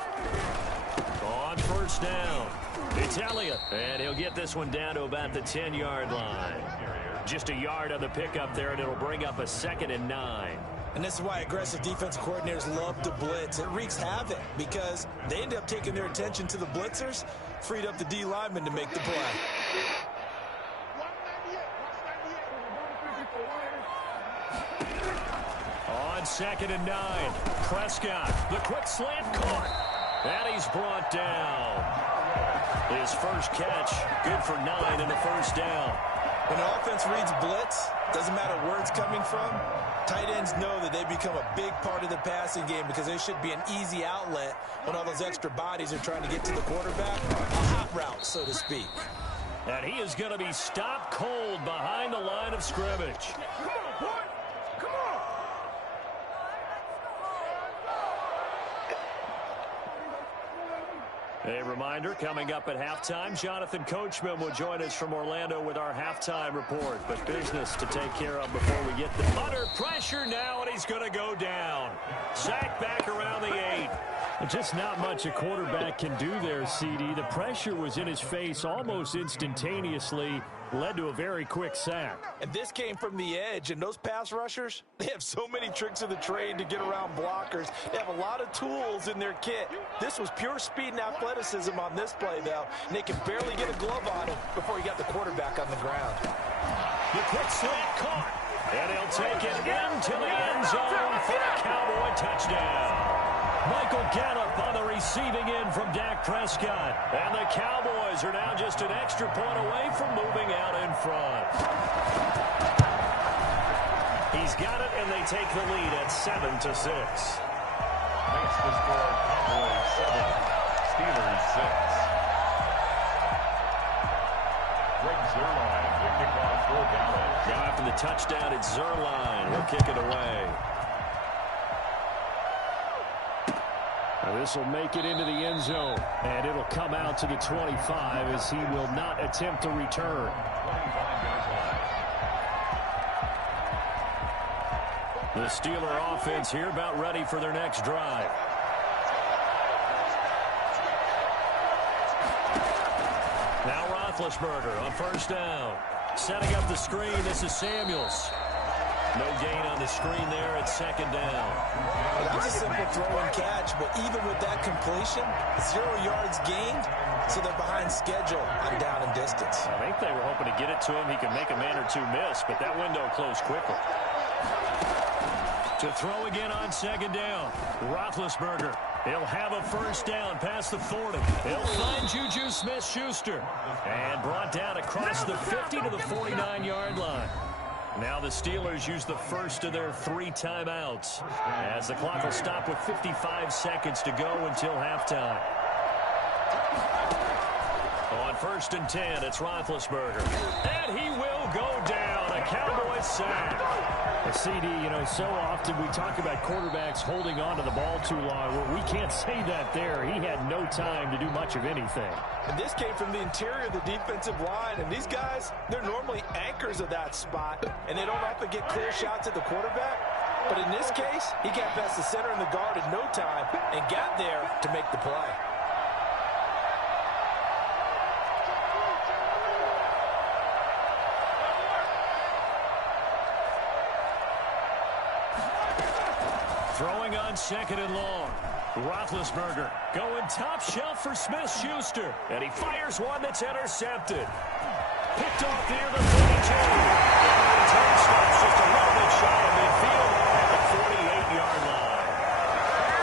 On first down, it's Elliott. And he'll get this one down to about the 10-yard line. Just a yard on the pickup there, and it'll bring up a 2nd and 9. And this is why aggressive defensive coordinators love to blitz. It wreaks havoc because they end up taking their attention to the blitzers, freed up the D lineman to make the play. On 2nd and 9, Prescott, the quick slant caught, and he's brought down. His first catch, good for 9 and a first down. When an offense reads blitz, doesn't matter where it's coming from, tight ends know that they become a big part of the passing game because there should be an easy outlet when all those extra bodies are trying to get to the quarterback. A hot route, so to speak. And he is going to be stopped cold behind the line of scrimmage. Come on, boy. Come on. A reminder, coming up at halftime, Jonathan Coachman will join us from Orlando with our halftime report. But business to take care of before we get the under pressure now, and he's going to go down. Sack back around the 8. Just not much a quarterback can do there, CD. The pressure was in his face almost instantaneously, led to a very quick sack. And this came from the edge, and those pass rushers, they have so many tricks of the trade to get around blockers. They have a lot of tools in their kit. This was pure speed and athleticism on this play, though, and they could barely get a glove on him before he got the quarterback on the ground. The quick slant caught, and he'll take it into the end zone for a Cowboy touchdown. Michael Gallup on the receiving end from Dak Prescott. And the Cowboys are now just an extra point away from moving out in front. He's got it, and they take the lead at 7-6. Makes the score Cowboys 7, Steelers 6. Greg Zuerlein, the kickoff for Dallas. Now after the touchdown, it's Zuerlein. He'll kick it away. This will make it into the end zone, and it'll come out to the 25 as he will not attempt to return. The Steeler offense here about ready for their next drive. Now Roethlisberger on first down. Setting up the screen, this is Samuels. No gain on the screen there at second down. Well, that was a simple throw and catch, but even with that completion, 0 yards gained, so they're behind schedule on down and distance. I think they were hoping to get it to him. He could make a man or two miss, but that window closed quickly. To throw again on second down, Roethlisberger. He'll have a first down past the 40. He'll find Juju Smith-Schuster. And brought down across the 50 to the 49-yard line. Now the Steelers use the first of their 3 timeouts as the clock will stop with 55 seconds to go until halftime. On first and 10, it's Roethlisberger. And he will go down. A Cowboys sack. CD, you know, so often we talk about quarterbacks holding on to the ball too long. Well, we can't say that there. He had no time to do much of anything. And this came from the interior of the defensive line. And these guys, they're normally anchors of that spot. And they don't often get clear shots at the quarterback. But in this case, he got past the center and the guard in no time and got there to make the play. Throwing on second and long. Roethlisberger going top shelf for Smith-Schuster. And he fires one that's intercepted. Picked off near the 42. And stops just a little bit shy of midfield at the 48-yard line.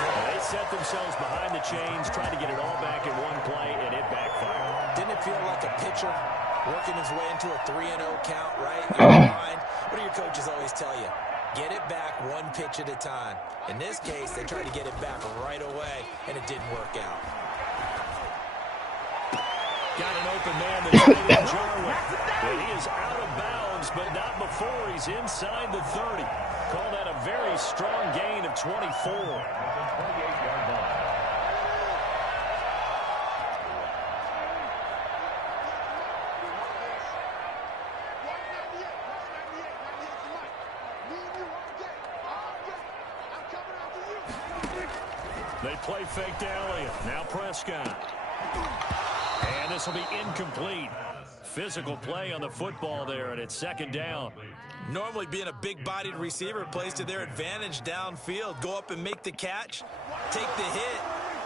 And they set themselves behind the chains, trying to get it all back in one play, and it backfired. Didn't it feel like a pitcher working his way into a 3-0 count, right? In your mind, what do your coaches always tell you? Get it back one pitch at a time. In this case, they tried to get it back right away, and it didn't work out. Got an open man that's Jarwin. And he is out of bounds, but not before he's inside the 30. Call that a very strong gain of 24. 28-yard line. They play fake to Elliott. Now Prescott. And this will be incomplete. Physical play on the football there, and it's second down. Normally being a big-bodied receiver plays to their advantage downfield. Go up and make the catch, take the hit,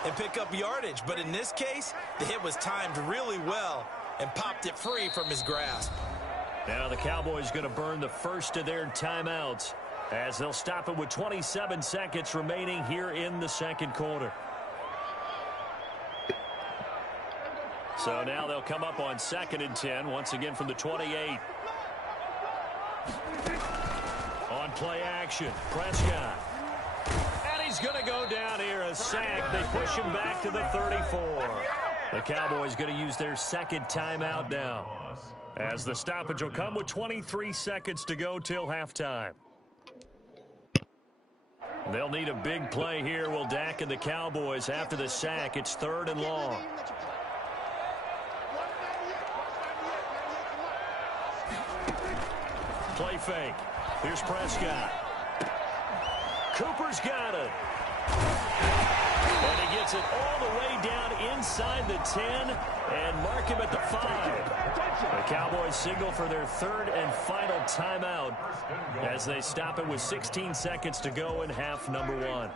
and pick up yardage. But in this case, the hit was timed really well and popped it free from his grasp. Now the Cowboys going to burn the first of their timeouts as they'll stop it with 27 seconds remaining here in the second quarter. So now they'll come up on second and 10, once again from the 28. On play action, Prescott. And he's going to go down here, a sack. They push him back to the 34. The Cowboys going to use their second timeout now, as the stoppage will come with 23 seconds to go till halftime. They'll need a big play here. Will Dak and the Cowboys after the sack. It's 3rd and long. Play fake. Here's Prescott. Cooper's got it. And he gets it all the way down inside the 10 and mark him at the 5. The Cowboys signal for their 3rd and final timeout as they stop it with 16 seconds to go in half number 1.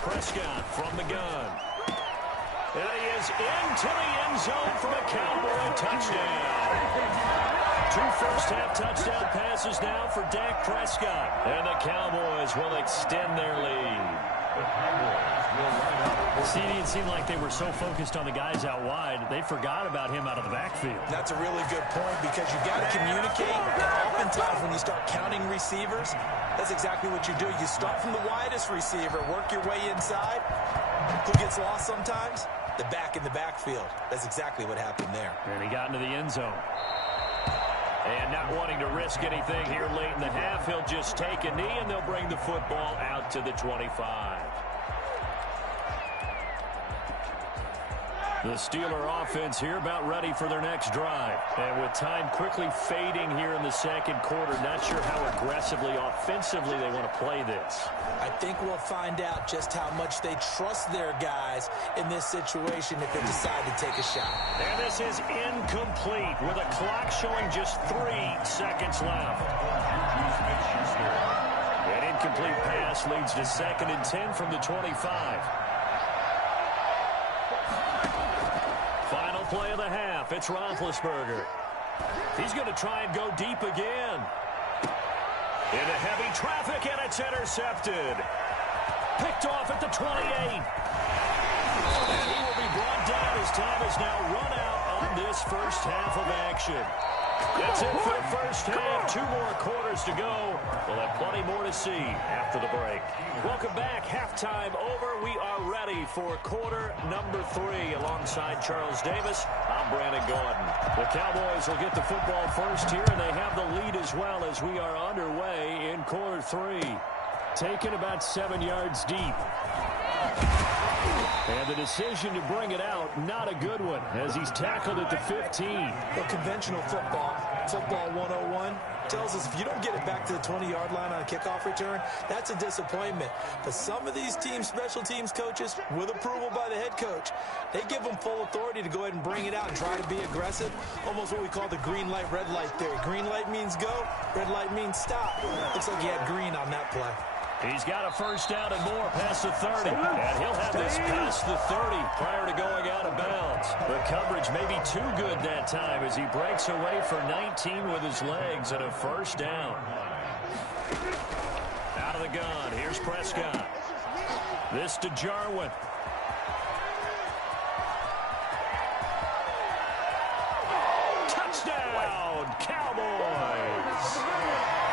Prescott from the gun. And he is into the end zone for a Cowboy touchdown. 2 first-half touchdown passes now for Dak Prescott. And the Cowboys will extend their lead. See, it seemed like they were so focused on the guys out wide, they forgot about him out of the backfield. That's a really good point because you got to communicate. And oftentimes when you start counting receivers, that's exactly what you do. You start from the widest receiver, work your way inside. Who gets lost sometimes? The back in the backfield. That's exactly what happened there. And he got into the end zone. And not wanting to risk anything here late in the half, he'll just take a knee and they'll bring the football out to the 25. The Steeler offense here about ready for their next drive. And with time quickly fading here in the second quarter, not sure how aggressively, offensively they want to play this. I think we'll find out just how much they trust their guys in this situation if they decide to take a shot. And this is incomplete with a clock showing just 3 seconds left. An incomplete pass leads to 2nd and 10 from the 25. Final play of the half. It's Roethlisberger. He's going to try and go deep again. Into heavy traffic, and it's intercepted. Picked off at the 28. And he will be brought down as time is now run out on this first half of action. That's it for the first half. 2 more quarters to go. We'll have plenty more to see after the break. Welcome back. Halftime over. We are ready for quarter number 3. Alongside Charles Davis, I'm Brandon Gordon. The Cowboys will get the football first here, and they have the lead as well as we are underway in quarter 3. Taken about 7 yards deep. And the decision to bring it out, not a good one, as he's tackled at the 15. The conventional football 101, tells us if you don't get it back to the 20-yard line on a kickoff return, that's a disappointment. But some of these teams, special teams coaches, with approval by the head coach, they give them full authority to go ahead and bring it out and try to be aggressive. Almost what we call the green light, red light theory. Green light means go, red light means stop. Looks like he had green on that play. He's got a first down and more past the 30. And he'll have this past the 30 prior to going out of bounds. The coverage may be too good that time as he breaks away for 19 with his legs and a first down. Out of the gun, here's Prescott. This to Jarwin. Touchdown, Cowboys!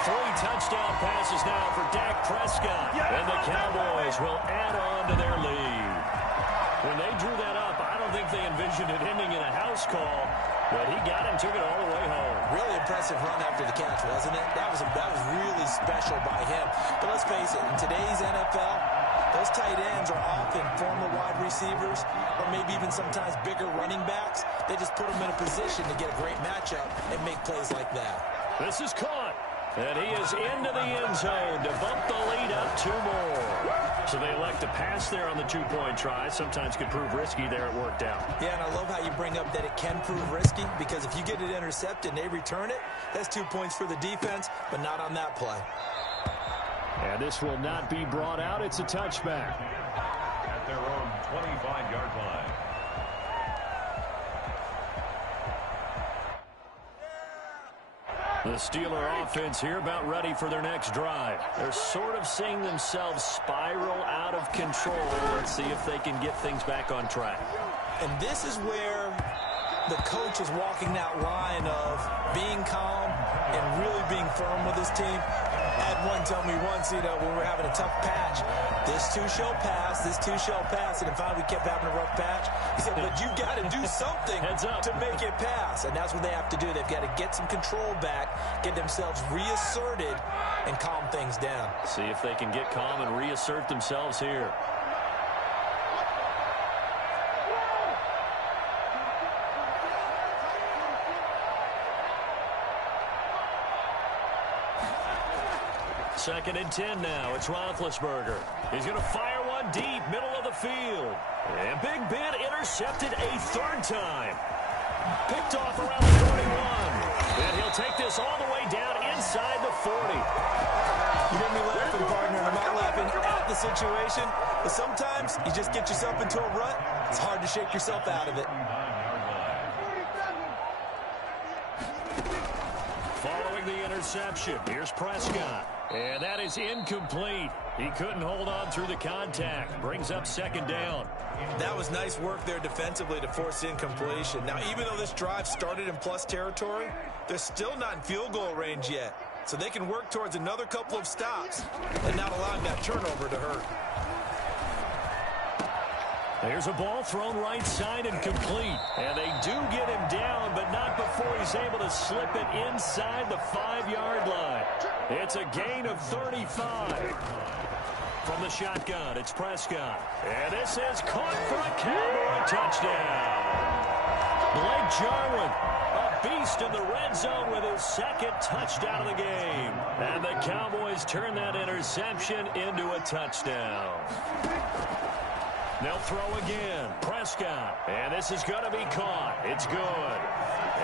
3 touchdown passes now for Dak Prescott. And the Cowboys will add on to their lead. When they drew that up, I don't think they envisioned it ending in a house call. But he got it and took it all the way home. Really impressive run after the catch, wasn't it? That was really special by him. But let's face it, in today's NFL, those tight ends are often former wide receivers or maybe even sometimes bigger running backs. They just put them in a position to get a great matchup and make plays like that. This is caught. And he is into the end zone to bump the lead up 2 more. So they elect to pass there on the 2-point try. Sometimes could prove risky there. It worked out. Yeah, and I love how you bring up that it can prove risky because if you get it intercepted and they return it, that's 2 points for the defense, but not on that play. And this will not be brought out. It's a touchback. At their own 25-yard line. The Steeler offense here about ready for their next drive. They're sort of seeing themselves spiral out of control. Let's see if they can get things back on track. And this is where the coach is walking that line of being calm and really being firm with his team. Had one tell me once, when we're having a tough patch, this too shall pass, and finally we kept having a rough patch. He said, but you got to do something to make it pass, and that's what they have to do. They've got to get some control back, get themselves reasserted, and calm things down. See if they can get calm and reassert themselves here. Second and 10 now. It's Roethlisberger. He's going to fire one deep, middle of the field. And Big Ben intercepted a third time. Picked off around the 41. And he'll take this all the way down inside the 40. You made me laughing, partner. I'm not laughing at the situation, but sometimes you just get yourself into a rut. It's hard to shake yourself out of it. Following the interception, here's Prescott. And that is incomplete. He couldn't hold on through the contact. Brings up second down. That was nice work there defensively to force incompletion. Now, even though this drive started in plus territory, they're still not in field goal range yet. So they can work towards another couple of stops and not allowing that turnover to hurt. There's a ball thrown right side and complete. And they do get him down, but not before he's able to slip it inside the 5-yard line. It's a gain of 35. From the shotgun, it's Prescott. And this is caught for a Cowboy touchdown. Blake Jarwin, a beast in the red zone with his second touchdown of the game. And the Cowboys turn that interception into a touchdown. They'll throw again. Prescott. And this is going to be caught. It's good.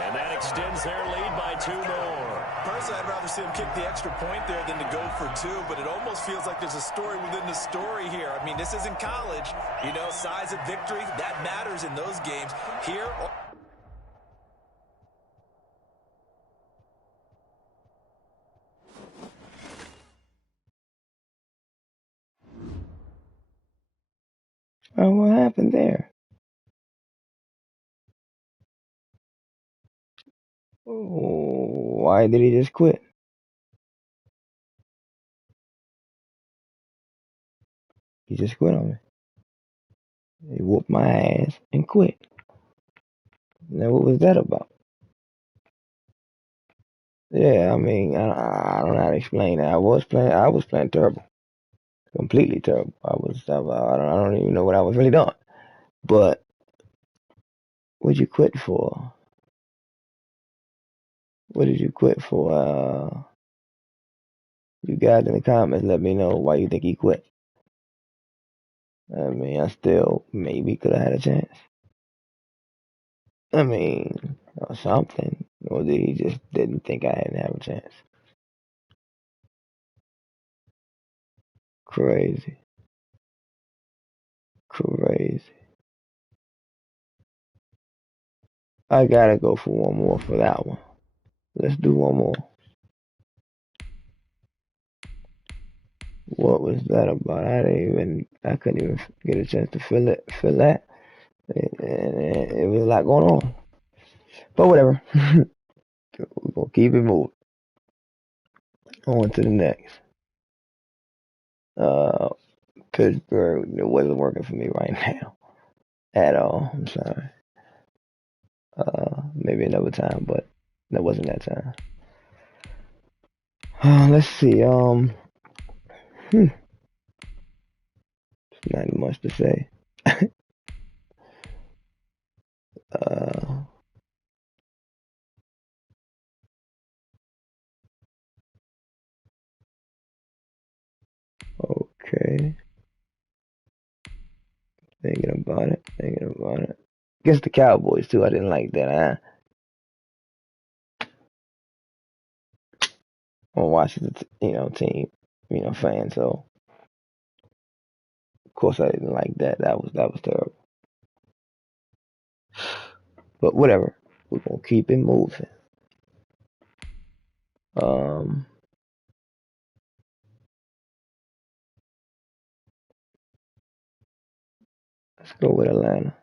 And that extends their lead by 2 more. Personally, I'd rather see him kick the extra point there than to go for 2, but it almost feels like there's a story within the story here. I mean, this isn't college. Size of victory, that matters in those games. Here... Oh, what happened there? Oh, why did he just quit? He just quit on me. He whooped my ass and quit. Now, what was that about? Yeah, I mean, I don't know how to explain that. I was playing terrible. Completely terrible. I don't even know what I was really doing. But what'd you quit for? What did you quit for? You guys in the comments, let me know why you think he quit. I mean, I still maybe could have had a chance. I mean, or something. Or did he just didn't think I hadn't have a chance? Crazy. I gotta go for one more for that one. Let's do one more. What was that about? I couldn't even get a chance to feel that. It was a lot going on. But whatever. We're gonna keep it moving. On to the next. Pittsburgh, it wasn't working for me right now. At all. I'm sorry. Maybe another time, but that wasn't that time. Let's see. Not much to say. Okay. Thinking about it. Guess the Cowboys too. I didn't like that. I'm a Washington, team, fan. So of course I didn't like that. That was terrible. But whatever. We're gonna keep it moving. Let's go with Atlanta.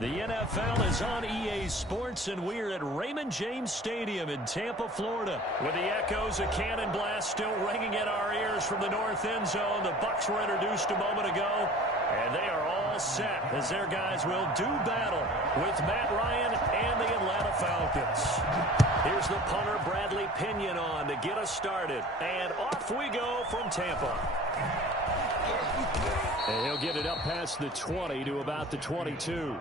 The NFL is on EA Sports, and we're at Raymond James Stadium in Tampa, Florida. With the echoes of Cannon Blast still ringing in our ears from the north end zone, the Bucs were introduced a moment ago, and they are all set as their guys will do battle with Matt Ryan and the Atlanta Falcons. Here's the punter, Bradley Pinion, on to get us started, and off we go from Tampa. And he'll get it up past the 20 to about the 22.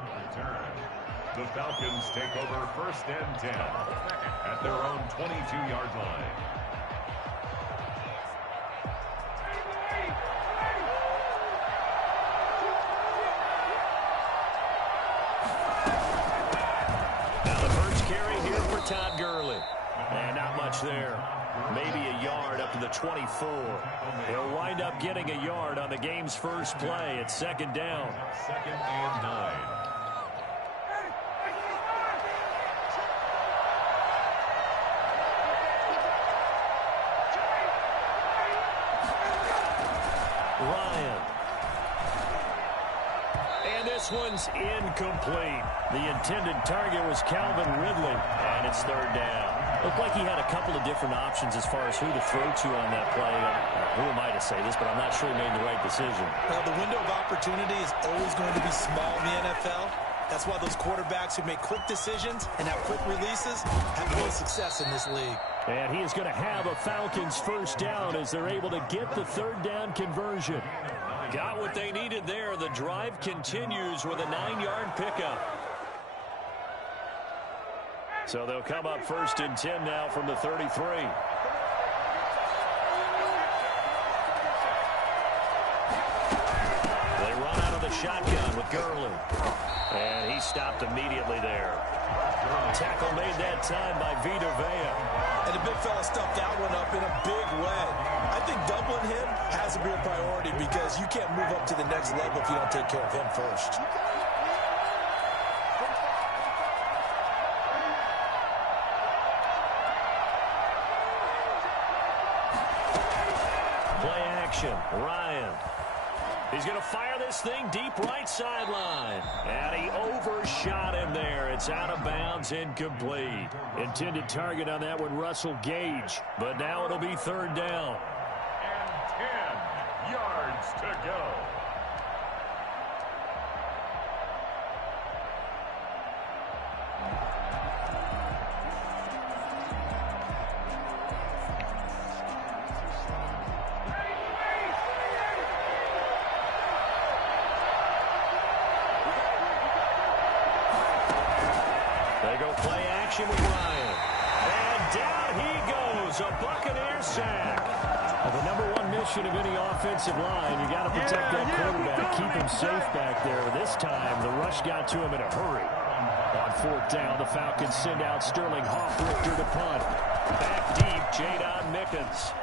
The Falcons take over 1st and 10 at their own 22-yard line. Now the first carry here for Todd Gurley. And not much there. Maybe a yard up to the 24. He'll wind up getting a yard on the game's first play. It's 2nd down. 2nd and 9. Ryan. And this one's incomplete. The intended target was Calvin Ridley, and it's 3rd down. Looked like he had a couple of different options as far as who to throw to on that play. Who am I to say this, but I'm not sure he made the right decision. Well, the window of opportunity is always going to be small in the NFL. That's why those quarterbacks who make quick decisions and have quick releases have real success in this league. And he is going to have a Falcons 1st down as they're able to get the 3rd down conversion. Got what they needed there. The drive continues with a 9-yard pickup. So they'll come up 1st and 10 now from the 33. They run out of the shotgun with Gurley. And he stopped immediately there. Tackle made that time by Vita Vea. And the big fella stuffed that one up in a big way. I think doubling him has to be a priority because you can't move up to the next level if you don't take care of him first. Play action. Ryan. He's going to fire this thing deep right sideline. And he overshot him there. It's out of bounds, incomplete. Intended target on that one, Russell Gage. But now it'll be 3rd down. And 10 yards to go. With Ryan. And down he goes. A Buccaneer sack. Well, the #1 mission of any offensive line, you got to protect that quarterback, keep him safe back there. This time, the rush got to him in a hurry. On 4th down, the Falcons send out Sterling Hoffrichter to punt. Back deep, Jadon Mickens.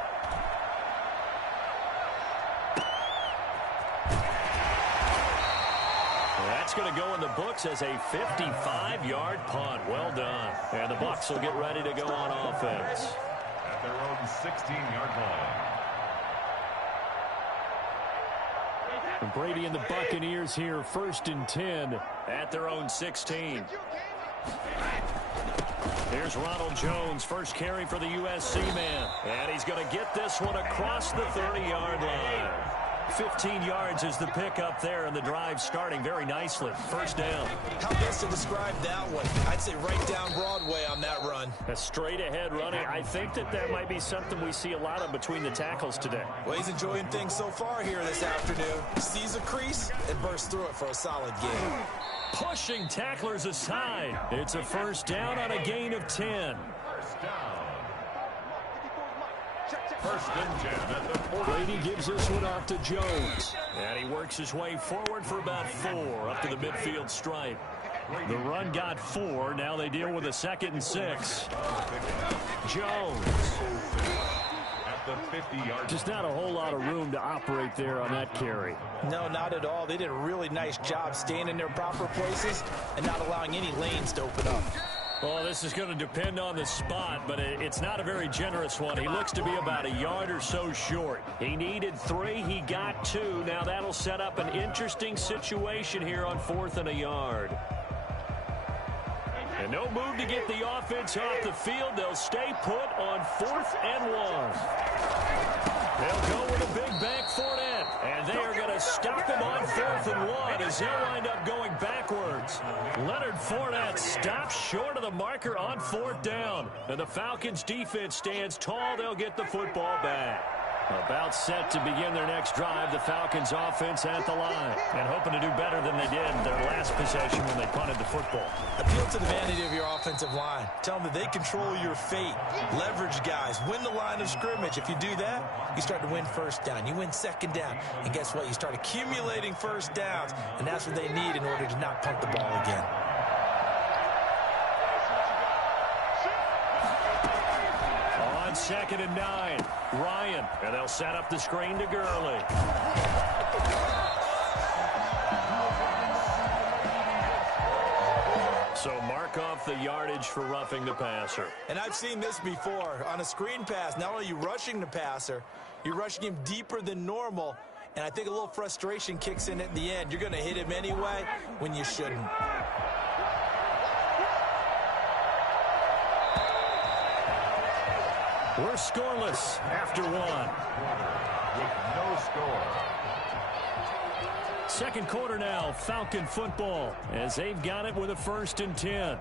That's going to go in the books as a 55-yard punt. Well done. And the Bucs will get ready to go on offense. At their own 16-yard line. And Brady and the Buccaneers here, 1st and 10 at their own 16. Here's Ronald Jones, first carry for the USC man. And he's going to get this one across the 30-yard line. 15 yards is the pickup there, and the drive starting very nicely. 1st down. How best to describe that one? I'd say right down Broadway on that run. A straight-ahead running. I think that might be something we see a lot of between the tackles today. Well, he's enjoying things so far here this afternoon. Sees a crease and bursts through it for a solid game. Pushing tacklers aside. It's a 1st down on a gain of 10. 1st down. 1st and 10 at the 40. Brady gives this one off to Jones. And he works his way forward for about 4 up to the midfield stripe. The run got 4. Now they deal with a 2nd and 6. Jones. At the 50-yard. Just not a whole lot of room to operate there on that carry. No, not at all. They did a really nice job staying in their proper places and not allowing any lanes to open up. Well, this is going to depend on the spot, but it's not a very generous one. He looks to be about a yard or so short. He needed 3. He got 2. Now that'll set up an interesting situation here on 4th and a yard. And no move to get the offense off the field. They'll stay put on 4th and 1. They'll go with a big bank Fournette. And they are going to stop him on 4th and 1 as they'll wind up going backwards. Leonard Fournette stops short of the marker on 4th down. And the Falcons defense stands tall. They'll get the football back. About set to begin their next drive, the Falcons offense at the line. And hoping to do better than they did in their last possession when they punted the football. Appeal to the vanity of your offensive line. Tell them that they control your fate. Leverage guys. Win the line of scrimmage. If you do that, you start to win 1st down. You win 2nd down. And guess what? You start accumulating 1st downs. And that's what they need in order to not punt the ball again. On 2nd and 9, Ryan. And they'll set up the screen to Gurley. So mark off the yardage for roughing the passer. And I've seen this before. On a screen pass, not only are you rushing the passer, you're rushing him deeper than normal. And I think a little frustration kicks in at the end. You're going to hit him anyway when you shouldn't. We're scoreless after 1. With no score. 2nd quarter now, Falcon football, as they've got it with a 1st and 10.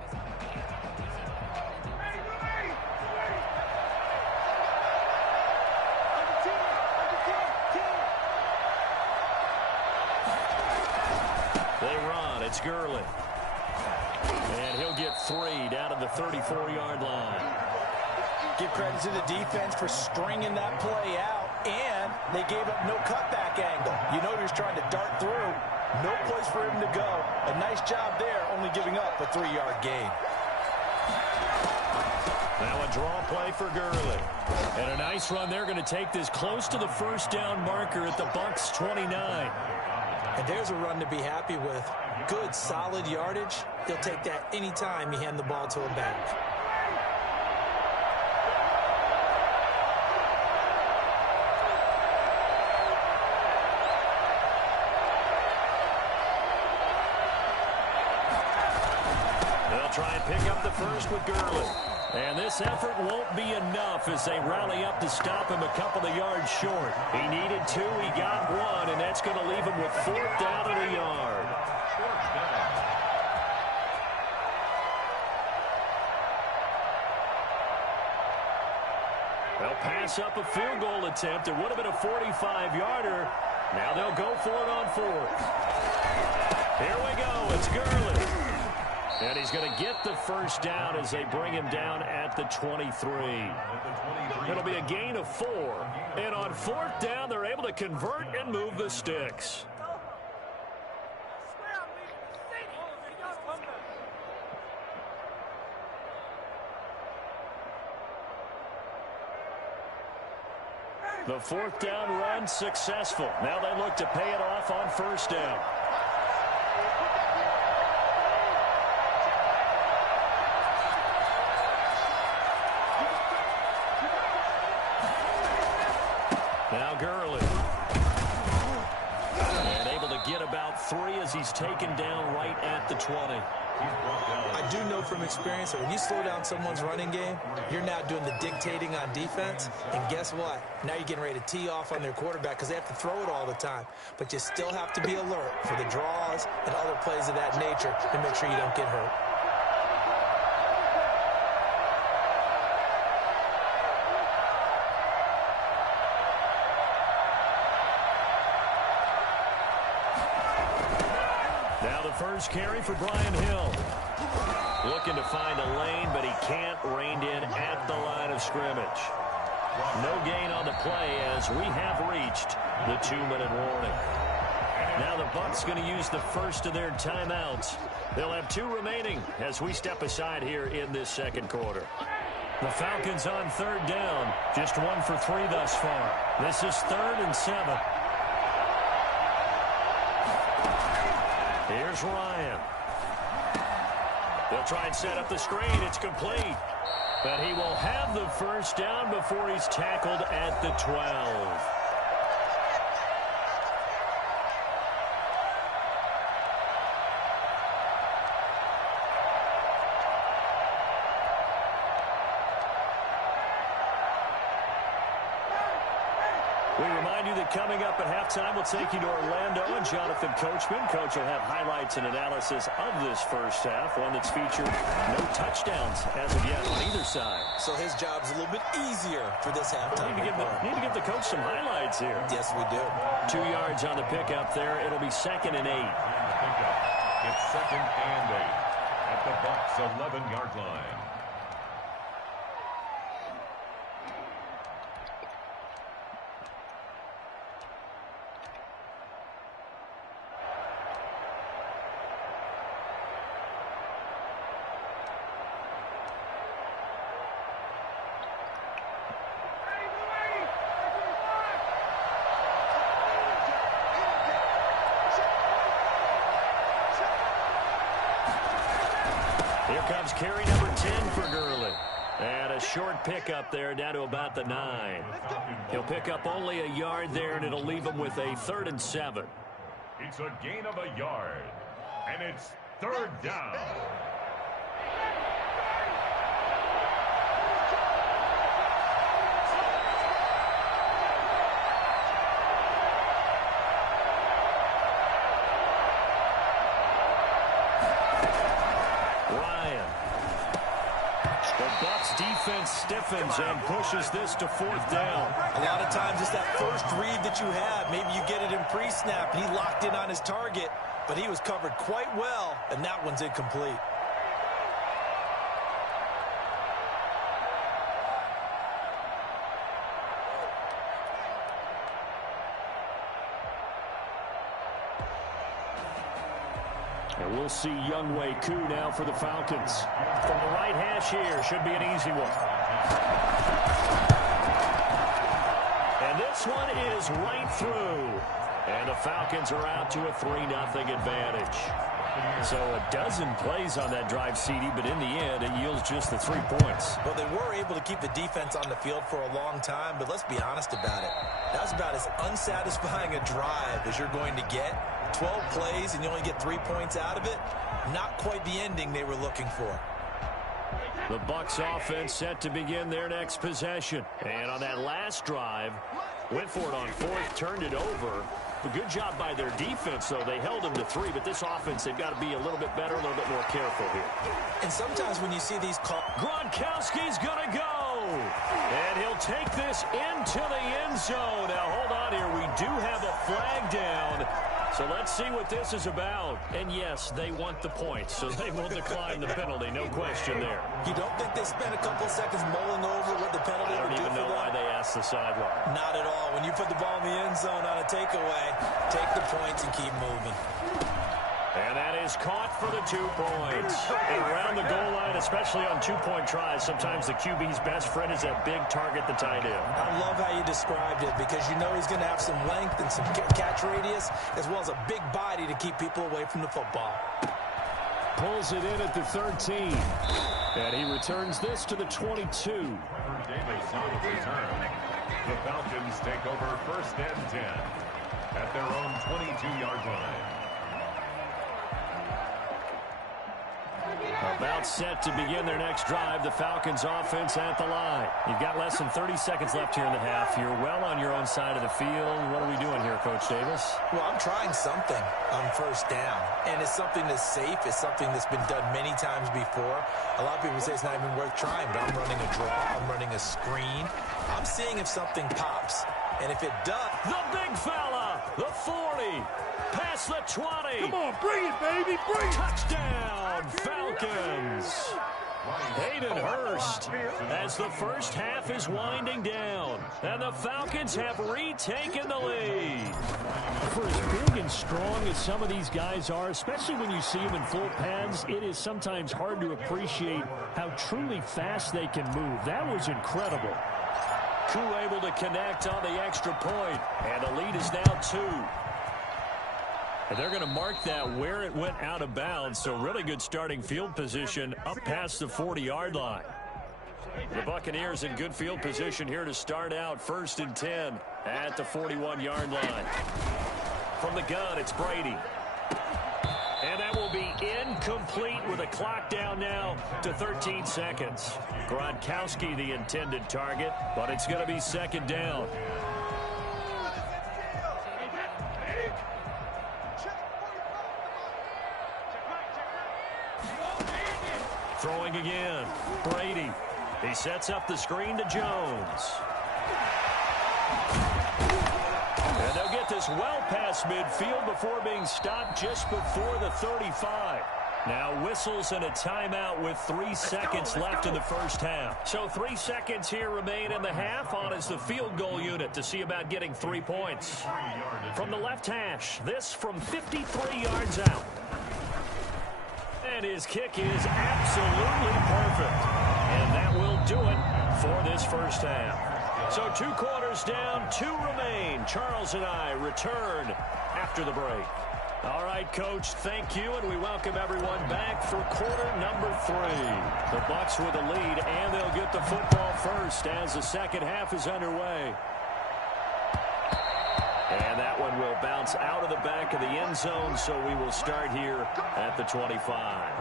They run. It's Gurley. And he'll get 3 down to the 34-yard line. Give credit to the defense for stringing that play out, and they gave up no cutback angle. You know he was trying to dart through. No place for him to go. A nice job there, only giving up a 3-yard gain. Now a draw play for Gurley. And a nice run. They're going to take this close to the 1st down marker at the Bucs 29. And there's a run to be happy with. Good, solid yardage. He'll take that anytime you hand the ball to a back. Try and pick up the 1st with Gurley. And this effort won't be enough as they rally up to stop him a couple of yards short. He needed 2, he got 1, and that's going to leave him with 4th down and a yard. They'll pass up a field goal attempt. It would have been a 45-yarder. Now they'll go for it on 4th. Here we go. It's Gurley. And he's going to get the 1st down as they bring him down at the 23. It'll be a gain of 4. And on 4th down, they're able to convert and move the sticks. The 4th down run successful. Now they look to pay it off on 1st down. Now Gurley. And able to get about 3 as he's taken down right at the 20. I do know from experience that when you slow down someone's running game, you're now doing the dictating on defense. And guess what? Now you're getting ready to tee off on their quarterback because they have to throw it all the time. But you still have to be alert for the draws and other plays of that nature to make sure you don't get hurt. First carry for Brian Hill. Looking to find a lane, but he can't rein in at the line of scrimmage. No gain on the play as we have reached the 2-minute warning. Now the Bucs going to use the first of their timeouts. They'll have 2 remaining as we step aside here in this 2nd quarter. The Falcons on 3rd down. Just 1 for 3 thus far. This is 3rd and 7. Here's Ryan. They'll try and set up the screen. It's complete. But he will have the 1st down before he's tackled at the 12. We remind you that coming up at halftime, we'll take you to Orlando and Jonathan Coachman. Coach will have highlights and analysis of this first half, one that's featured no touchdowns as of yet on either side. So his job's a little bit easier for this halftime. Need to give the coach some highlights here. Yes, we do. 2 yards on the pickup there. It'll be 2nd and 8. It's 2nd and 8 at the Bucs' 11-yard line. Here comes carry number 10 for Gurley. And a short pickup there down to about the 9. He'll pick up only a yard there, and it'll leave him with a 3rd and 7. It's a gain of a yard, and it's 3rd down. Defense stiffens and pushes this to 4th down. A lot of times it's that first read that you have. Maybe you get it in pre-snap, and he locked in on his target, but he was covered quite well, and that one's incomplete. And we'll see Younghoe Koo now for the Falcons. From the right hash here, should be an easy one. And this one is right through. And the Falcons are out to a 3-0 advantage. So a dozen plays on that drive, CD, but in the end, it yields just the 3 points. Well, they were able to keep the defense on the field for a long time, but let's be honest about it. That was about as unsatisfying a drive as you're going to get. 12 plays, and you only get 3 points out of it. Not quite the ending they were looking for. The Bucs offense set to begin their next possession. And on that last drive, went for it on 4th, turned it over. A good job by their defense, though. They held them to 3, but this offense, they've got to be a little bit better, a little bit more careful here. And sometimes when you see these calls... Gronkowski's going to go. And he'll take this into the end zone. Now, hold on here. We do have a flag down. So let's see what this is about. And yes, they want the points, so they will decline the penalty. No question there. You don't think they spent a couple seconds mulling over what the penalty would do for them? I don't even know why they asked the sideline. Not at all. When you put the ball in the end zone on a takeaway, take the points and keep moving. And that is caught for the 2 points. And around the goal line, especially on 2-point tries, sometimes the QB's best friend is that big target, the tight end. I love how you described it because you know he's going to have some length and some catch radius as well as a big body to keep people away from the football. Pulls it in at the 13. And he returns this to the 22. Davis on the return. The Falcons take over 1st and 10 at their own 22-yard line. About set to begin their next drive. The Falcons offense at the line. You've got less than 30 seconds left here in the half. You're well on your own side of the field. What are we doing here, Coach Davis? Well, I'm trying something on 1st down. And it's something that's safe. It's something that's been done many times before. A lot of people say it's not even worth trying, but I'm running a draw. I'm running a screen. I'm seeing if something pops. And if it does... The big fella! The 40! Past the 20! Come on, bring it, baby! Bring it! Touchdown, Falcons! Hayden Hurst as the first half is winding down. And the Falcons have retaken the lead. For as big and strong as some of these guys are, especially when you see them in full pads, it is sometimes hard to appreciate how truly fast they can move. That was incredible. Koo able to connect on the extra point, and the lead is now 2. And they're going to mark that where it went out of bounds, so really good starting field position up past the 40-yard line. The Buccaneers in good field position here to start out 1st and 10 at the 41-yard line. From the gun, it's Brady. And that will be incomplete with a clock down now to 13 seconds. Gronkowski the intended target, but it's going to be 2nd down. Throwing again. Brady. He sets up the screen to Jones. And they'll get this well past midfield before being stopped just before the 35. Now whistles and a timeout with 3 seconds left in the first half. So 3 seconds here remain in the half. On is the field goal unit to see about getting 3 points. From the left hash, this from 53 yards out. And his kick is absolutely perfect. And that will do it for this first half. So 2 quarters down, 2 remain. Charles and I return after the break. All right, Coach, thank you, and we welcome everyone back for quarter number 3. The Bucs with a lead, and they'll get the football first as the second half is underway. And that one will bounce out of the back of the end zone, so we will start here at the 25.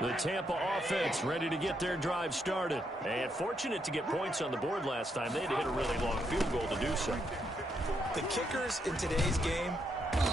The Tampa offense ready to get their drive started. And fortunate to get points on the board last time. They had to hit a really long field goal to do so. The kickers in today's game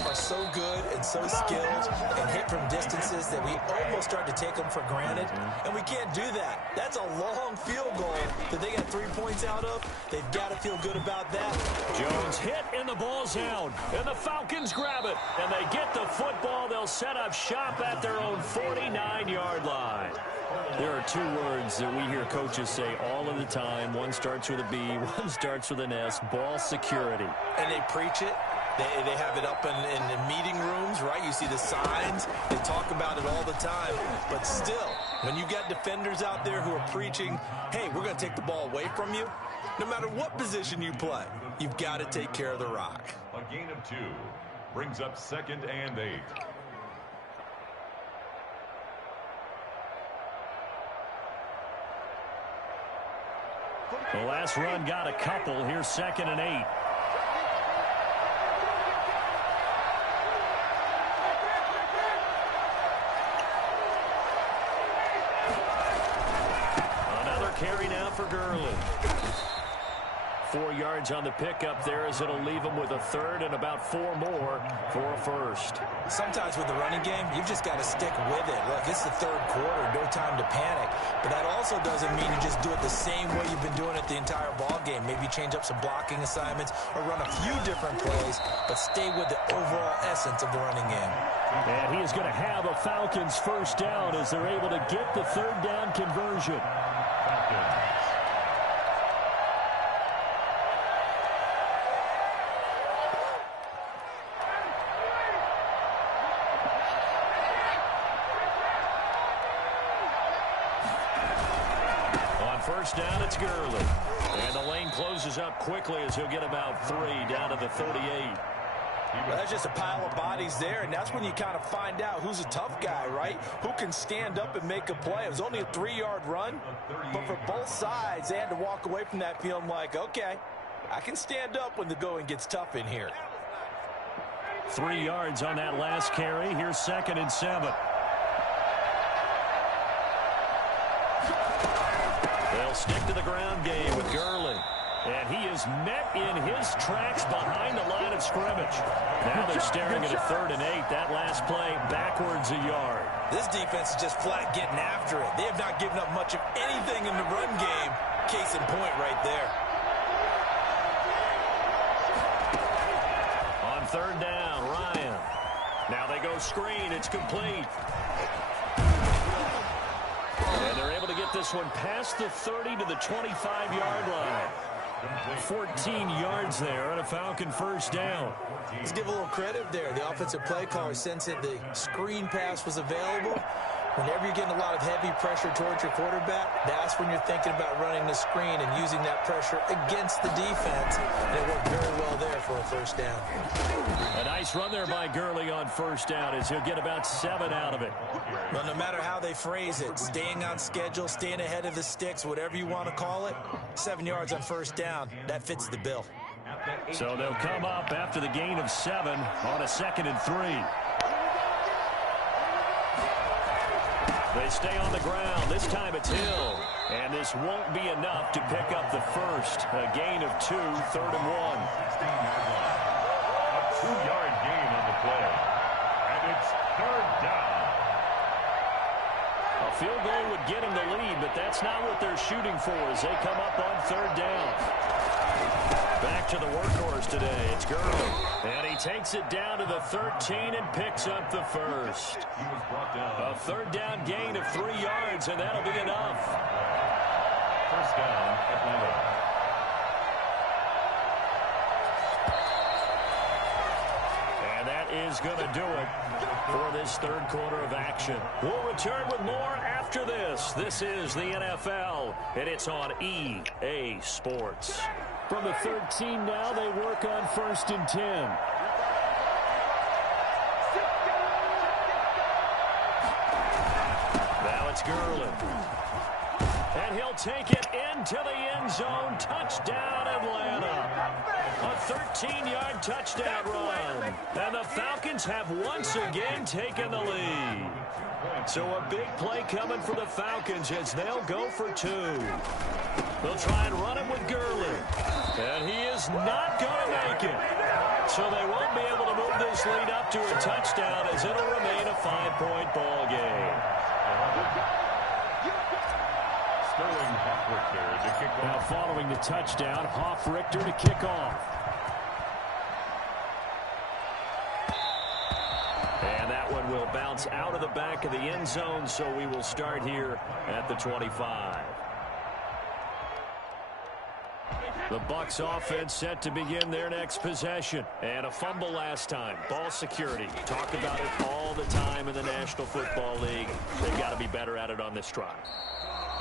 are so good and so skilled and hit from distances that we almost start to take them for granted. And we can't do that. That's a long field goal that they got 3 points out of. They've got to feel good about that. Jones hit and the ball's out. And the Falcons grab it. And they get the football. They'll set up shop at their own 49-yard line. There are 2 words that we hear coaches say all of the time. One starts with a B, one starts with an S. Ball security. And they preach it. They have it up in the meeting rooms, right? You see the signs. They talk about it all the time. But still, when you got defenders out there who are preaching, hey, we're going to take the ball away from you, no matter what position you play, you've got to take care of the rock. A gain of 2 brings up 2nd and 8. The last run got a couple. Here's 2nd and 8. Carry now for Gurley. 4 yards on the pickup there as it'll leave him with a 3rd and about 4 more for a first. Sometimes with the running game, you've just got to stick with it. Look, it's the 3rd quarter, no time to panic. But that also doesn't mean you just do it the same way you've been doing it the entire ball game. Maybe change up some blocking assignments or run a few different plays, but stay with the overall essence of the running game. And he is going to have a Falcons first down as they're able to get the 3rd down conversion. On first down, it's Gurley. And the lane closes up quickly as he'll get about 3 down to the 38. Well, that's just a pile of bodies there, and that's when you kind of find out who's a tough guy, right? Who can stand up and make a play. It was only a 3-yard run, but for both sides, they had to walk away from that feeling like, okay, I can stand up when the going gets tough in here. 3 yards on that last carry. Here's 2nd and 7. They'll stick to the ground game with Gurley. And he is met in his tracks behind the line of scrimmage. Now they're staring at a 3rd and 8. That last play backwards a yard. This defense is just flat getting after it. They have not given up much of anything in the run game. Case in point right there. On 3rd down, Ryan. Now they go screen. It's complete. And they're able to get this one past the 30 to the 25-yard line. 14 yards there on a Falcon first down. Let's give a little credit there. The offensive play caller sensed that the screen pass was available. Whenever you're getting a lot of heavy pressure towards your quarterback, that's when you're thinking about running the screen and using that pressure against the defense. And it worked very well there for a first down. A nice run there by Gurley on first down as he'll get about 7 out of it. Well, no matter how they phrase it, staying on schedule, staying ahead of the sticks, whatever you want to call it, 7 yards on first down, that fits the bill. So they'll come up after the gain of 7 on a 2nd and 3. They stay on the ground. This time it's Hill. And this won't be enough to pick up the first. A gain of 2, 3rd and 1. Field goal would get him the lead, but that's not what they're shooting for as they come up on third down. Back to the workhorse today. It's Gurley. And he takes it down to the 13 and picks up the first. A third down gain of 3 yards, and that'll be enough. First down, Atlanta. Is going to do it for this third quarter of action. We'll return with more after this. This is the NFL, and it's on EA Sports. From the 13 now, they work on 1st and 10. Now it's Gurley. And he'll take it into the end zone. Touchdown, Atlanta. A 13-yard touchdown run. And the Falcons have once again taken the lead. So a big play coming for the Falcons as they'll go for 2. They'll try and run him with Gurley. And he is not going to make it. So they won't be able to move this lead up to a touchdown as it'll remain a 5-point ball game. Now following the touchdown, Hoff-Richter to kick off. And that one will bounce out of the back of the end zone, so we will start here at the 25. The Bucs offense set to begin their next possession. And a fumble last time. Ball security. Talk about it all the time in the National Football League. They've got to be better at it on this drive.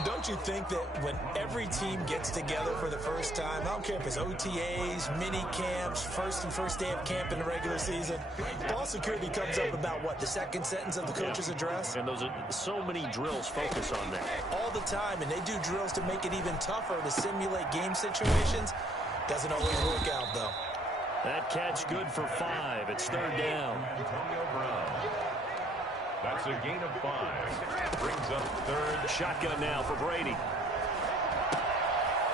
Don't you think that when every team gets together for the first time, I don't care if it's OTAs, mini camps, first day of camp in the regular season, ball security comes up about what, the second sentence of the coach's address? And those are so many drills focus on that. All the time, and they do drills to make it even tougher to simulate game situations. Doesn't always work out, though. That catch good for 5. It's third down. That's a gain of 5. Brings up third. Shotgun now for Brady.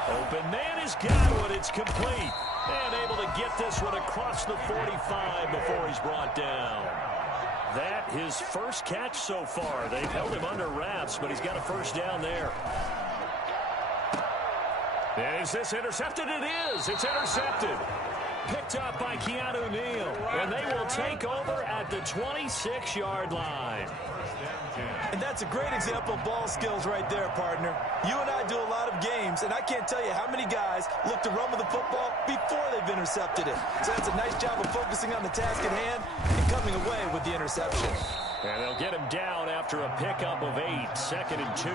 Open man has got one. It's complete. And able to get this one across the 45 before he's brought down. That his first catch so far. They've held him under wraps, but he's got a first down there. And is this intercepted? It is. It's intercepted. Picked up by Keanu Neal. And they will take over at the 26-yard line. And that's a great example of ball skills right there, partner. You and I do a lot of games, and I can't tell you how many guys look to run with the football before they've intercepted it. So that's a nice job of focusing on the task at hand and coming away with the interception. And they'll get him down after a pickup of 8, 2nd and 2.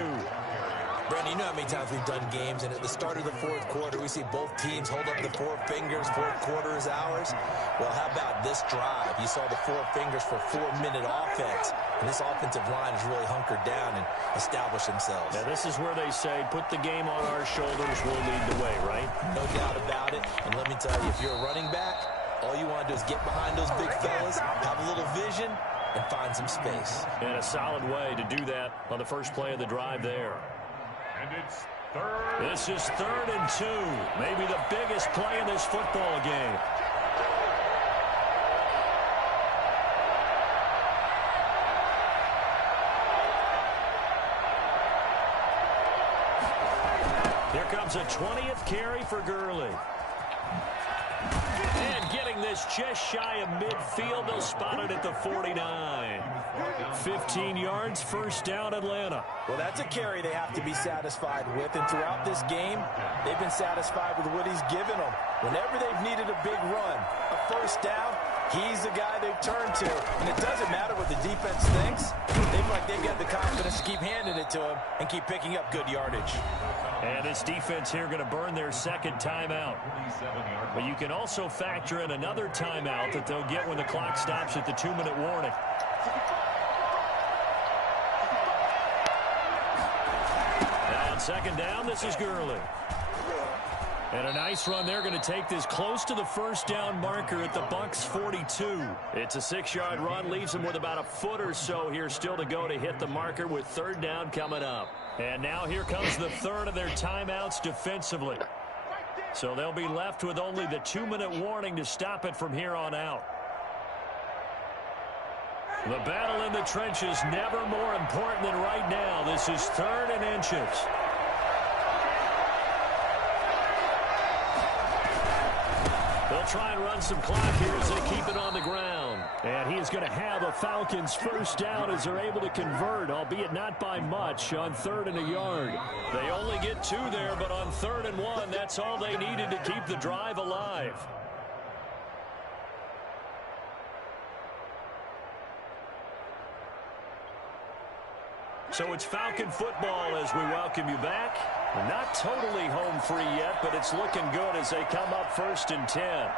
Brandon, you know how many times we've done games, and at the start of the fourth quarter, we see both teams hold up the 4 fingers, fourth quarter is ours. Well, how about this drive? You saw the 4 fingers for 4-minute offense, and this offensive line has really hunkered down and established themselves. Now, this is where they say, put the game on our shoulders, we'll lead the way, right? No doubt about it, and let me tell you, if you're a running back, all you want to do is get behind those big fellas, have a little vision, and find some space. And a solid way to do that on the first play of the drive there. And it's third. This is 3rd and 2. Maybe the biggest play in this football game. Here comes a 20th carry for Gurley. And getting this just shy of midfield. They'll spot it at the 49. 15 yards, first down, Atlanta. Well, that's a carry they have to be satisfied with. And throughout this game, they've been satisfied with what he's given them. Whenever they've needed a big run, a first down, he's the guy they've turned to. And it doesn't matter what the defense thinks. They feel like they've got the confidence to keep handing it to him and keep picking up good yardage. And this defense here going to burn their second timeout. But you can also factor in another timeout that they'll get when the clock stops at the 2-minute warning. Now on second down, this is Gurley. And a nice run there, going to take this close to the first down marker at the Bucs 42. It's a 6-yard run, leaves them with about a foot or so here still to go to hit the marker with third down coming up. And now here comes the third of their timeouts defensively. So they'll be left with only the 2-minute warning to stop it from here on out. The battle in the trenches never more important than right now. This is 3rd and inches. They'll try and run some clock here as they keep it on the ground. And he is going to have a Falcons first down as they're able to convert, albeit not by much, on 3rd and a yard. They only get 2 there, but on 3rd and 1, that's all they needed to keep the drive alive. So it's Falcon football as we welcome you back. We're not totally home free yet, but it's looking good as they come up 1st and 10.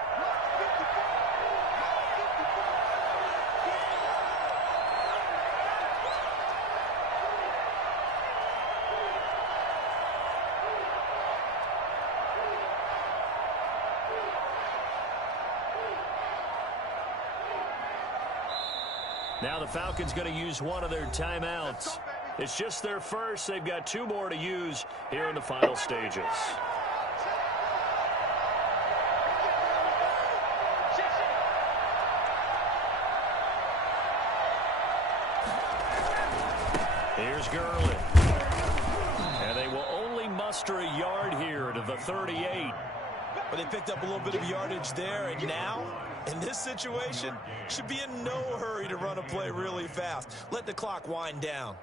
Now the Falcons going to use one of their timeouts. It's just their first. They've got 2 more to use here in the final stages. Here's Gurley. And they will only muster a yard here to the 38. But they picked up a little bit of yardage there, and now, in this situation, should be in no hurry to run a play really fast. Let the clock wind down.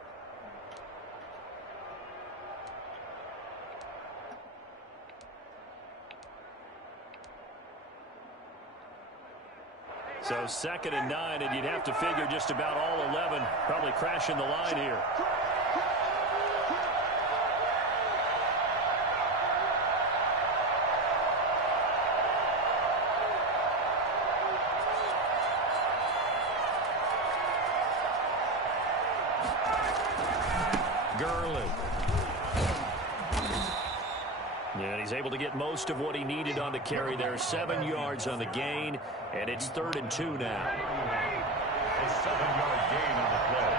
So 2nd and 9, and you'd have to figure just about all 11 probably crashing the line here. Gurley. And he's able to get most of what he needed on the carry there. 7 yards on the gain, and it's 3rd and 2 now. A 7-yard gain on the play.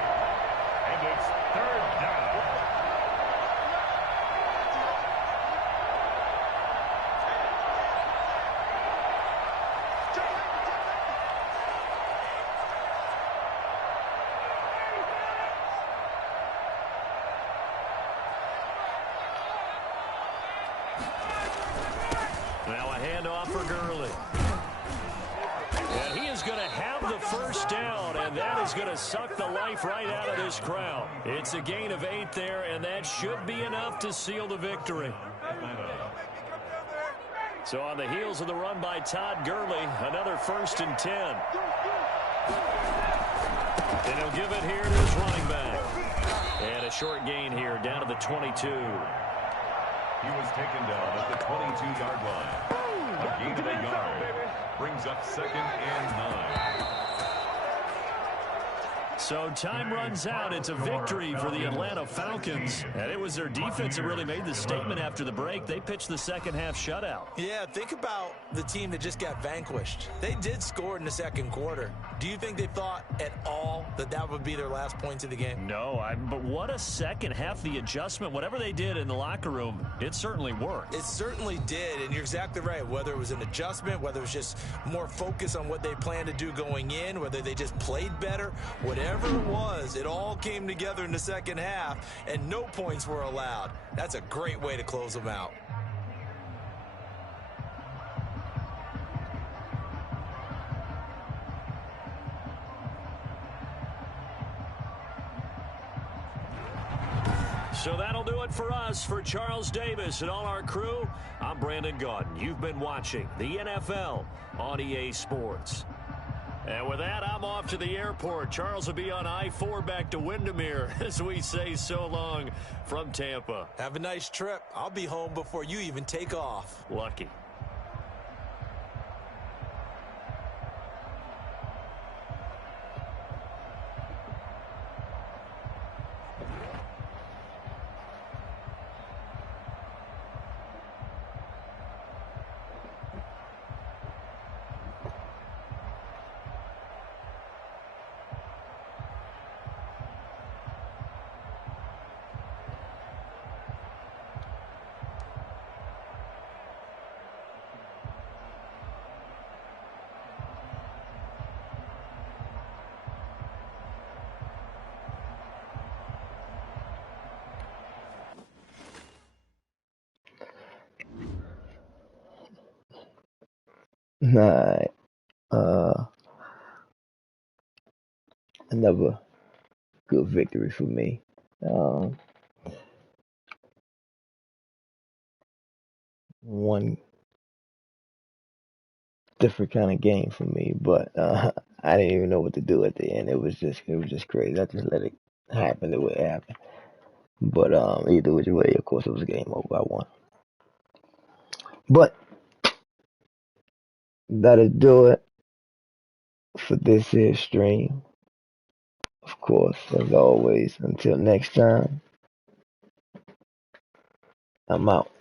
And it's 3rd down. Now a handoff for Gurley. And he is going to have the first down, and that is going to suck the life right out of this crowd. It's a gain of 8 there, and that should be enough to seal the victory. So on the heels of the run by Todd Gurley, another 1st and 10. And he'll give it here to his running back. And a short gain here down to the 22. He was taken down at the 22-yard line. A gain of a yard. Brings up 2nd and 9. So time runs out. It's a victory for the Atlanta Falcons. And it was their defense that really made the statement after the break. They pitched the second half shutout. Yeah, think about the team that just got vanquished. They did score in the 2nd quarter. Do you think they thought at all that that would be their last points of the game? No, but what a second half. The adjustment, whatever they did in the locker room, it certainly worked. It certainly did, and you're exactly right. Whether it was an adjustment, whether it was just more focus on what they planned to do going in, whether they just played better, whatever it was, it all came together in the second half, and no points were allowed. That's a great way to close them out. So that'll do it for us. For Charles Davis and all our crew, I'm Brandon Gaudin. You've been watching the NFL on EA Sports. And with that, I'm off to the airport. Charles will be on I-4 back to Windermere as we say so long from Tampa. Have a nice trip. I'll be home before you even take off. Lucky. Alright. Another good victory for me. One different kind of game for me, but I didn't even know what to do at the end. It was just crazy. I just let it happen the way it happened. But either which way, of course, it was a game over. I won. But that'll do it for this here stream. Of course, as always, until next time, I'm out.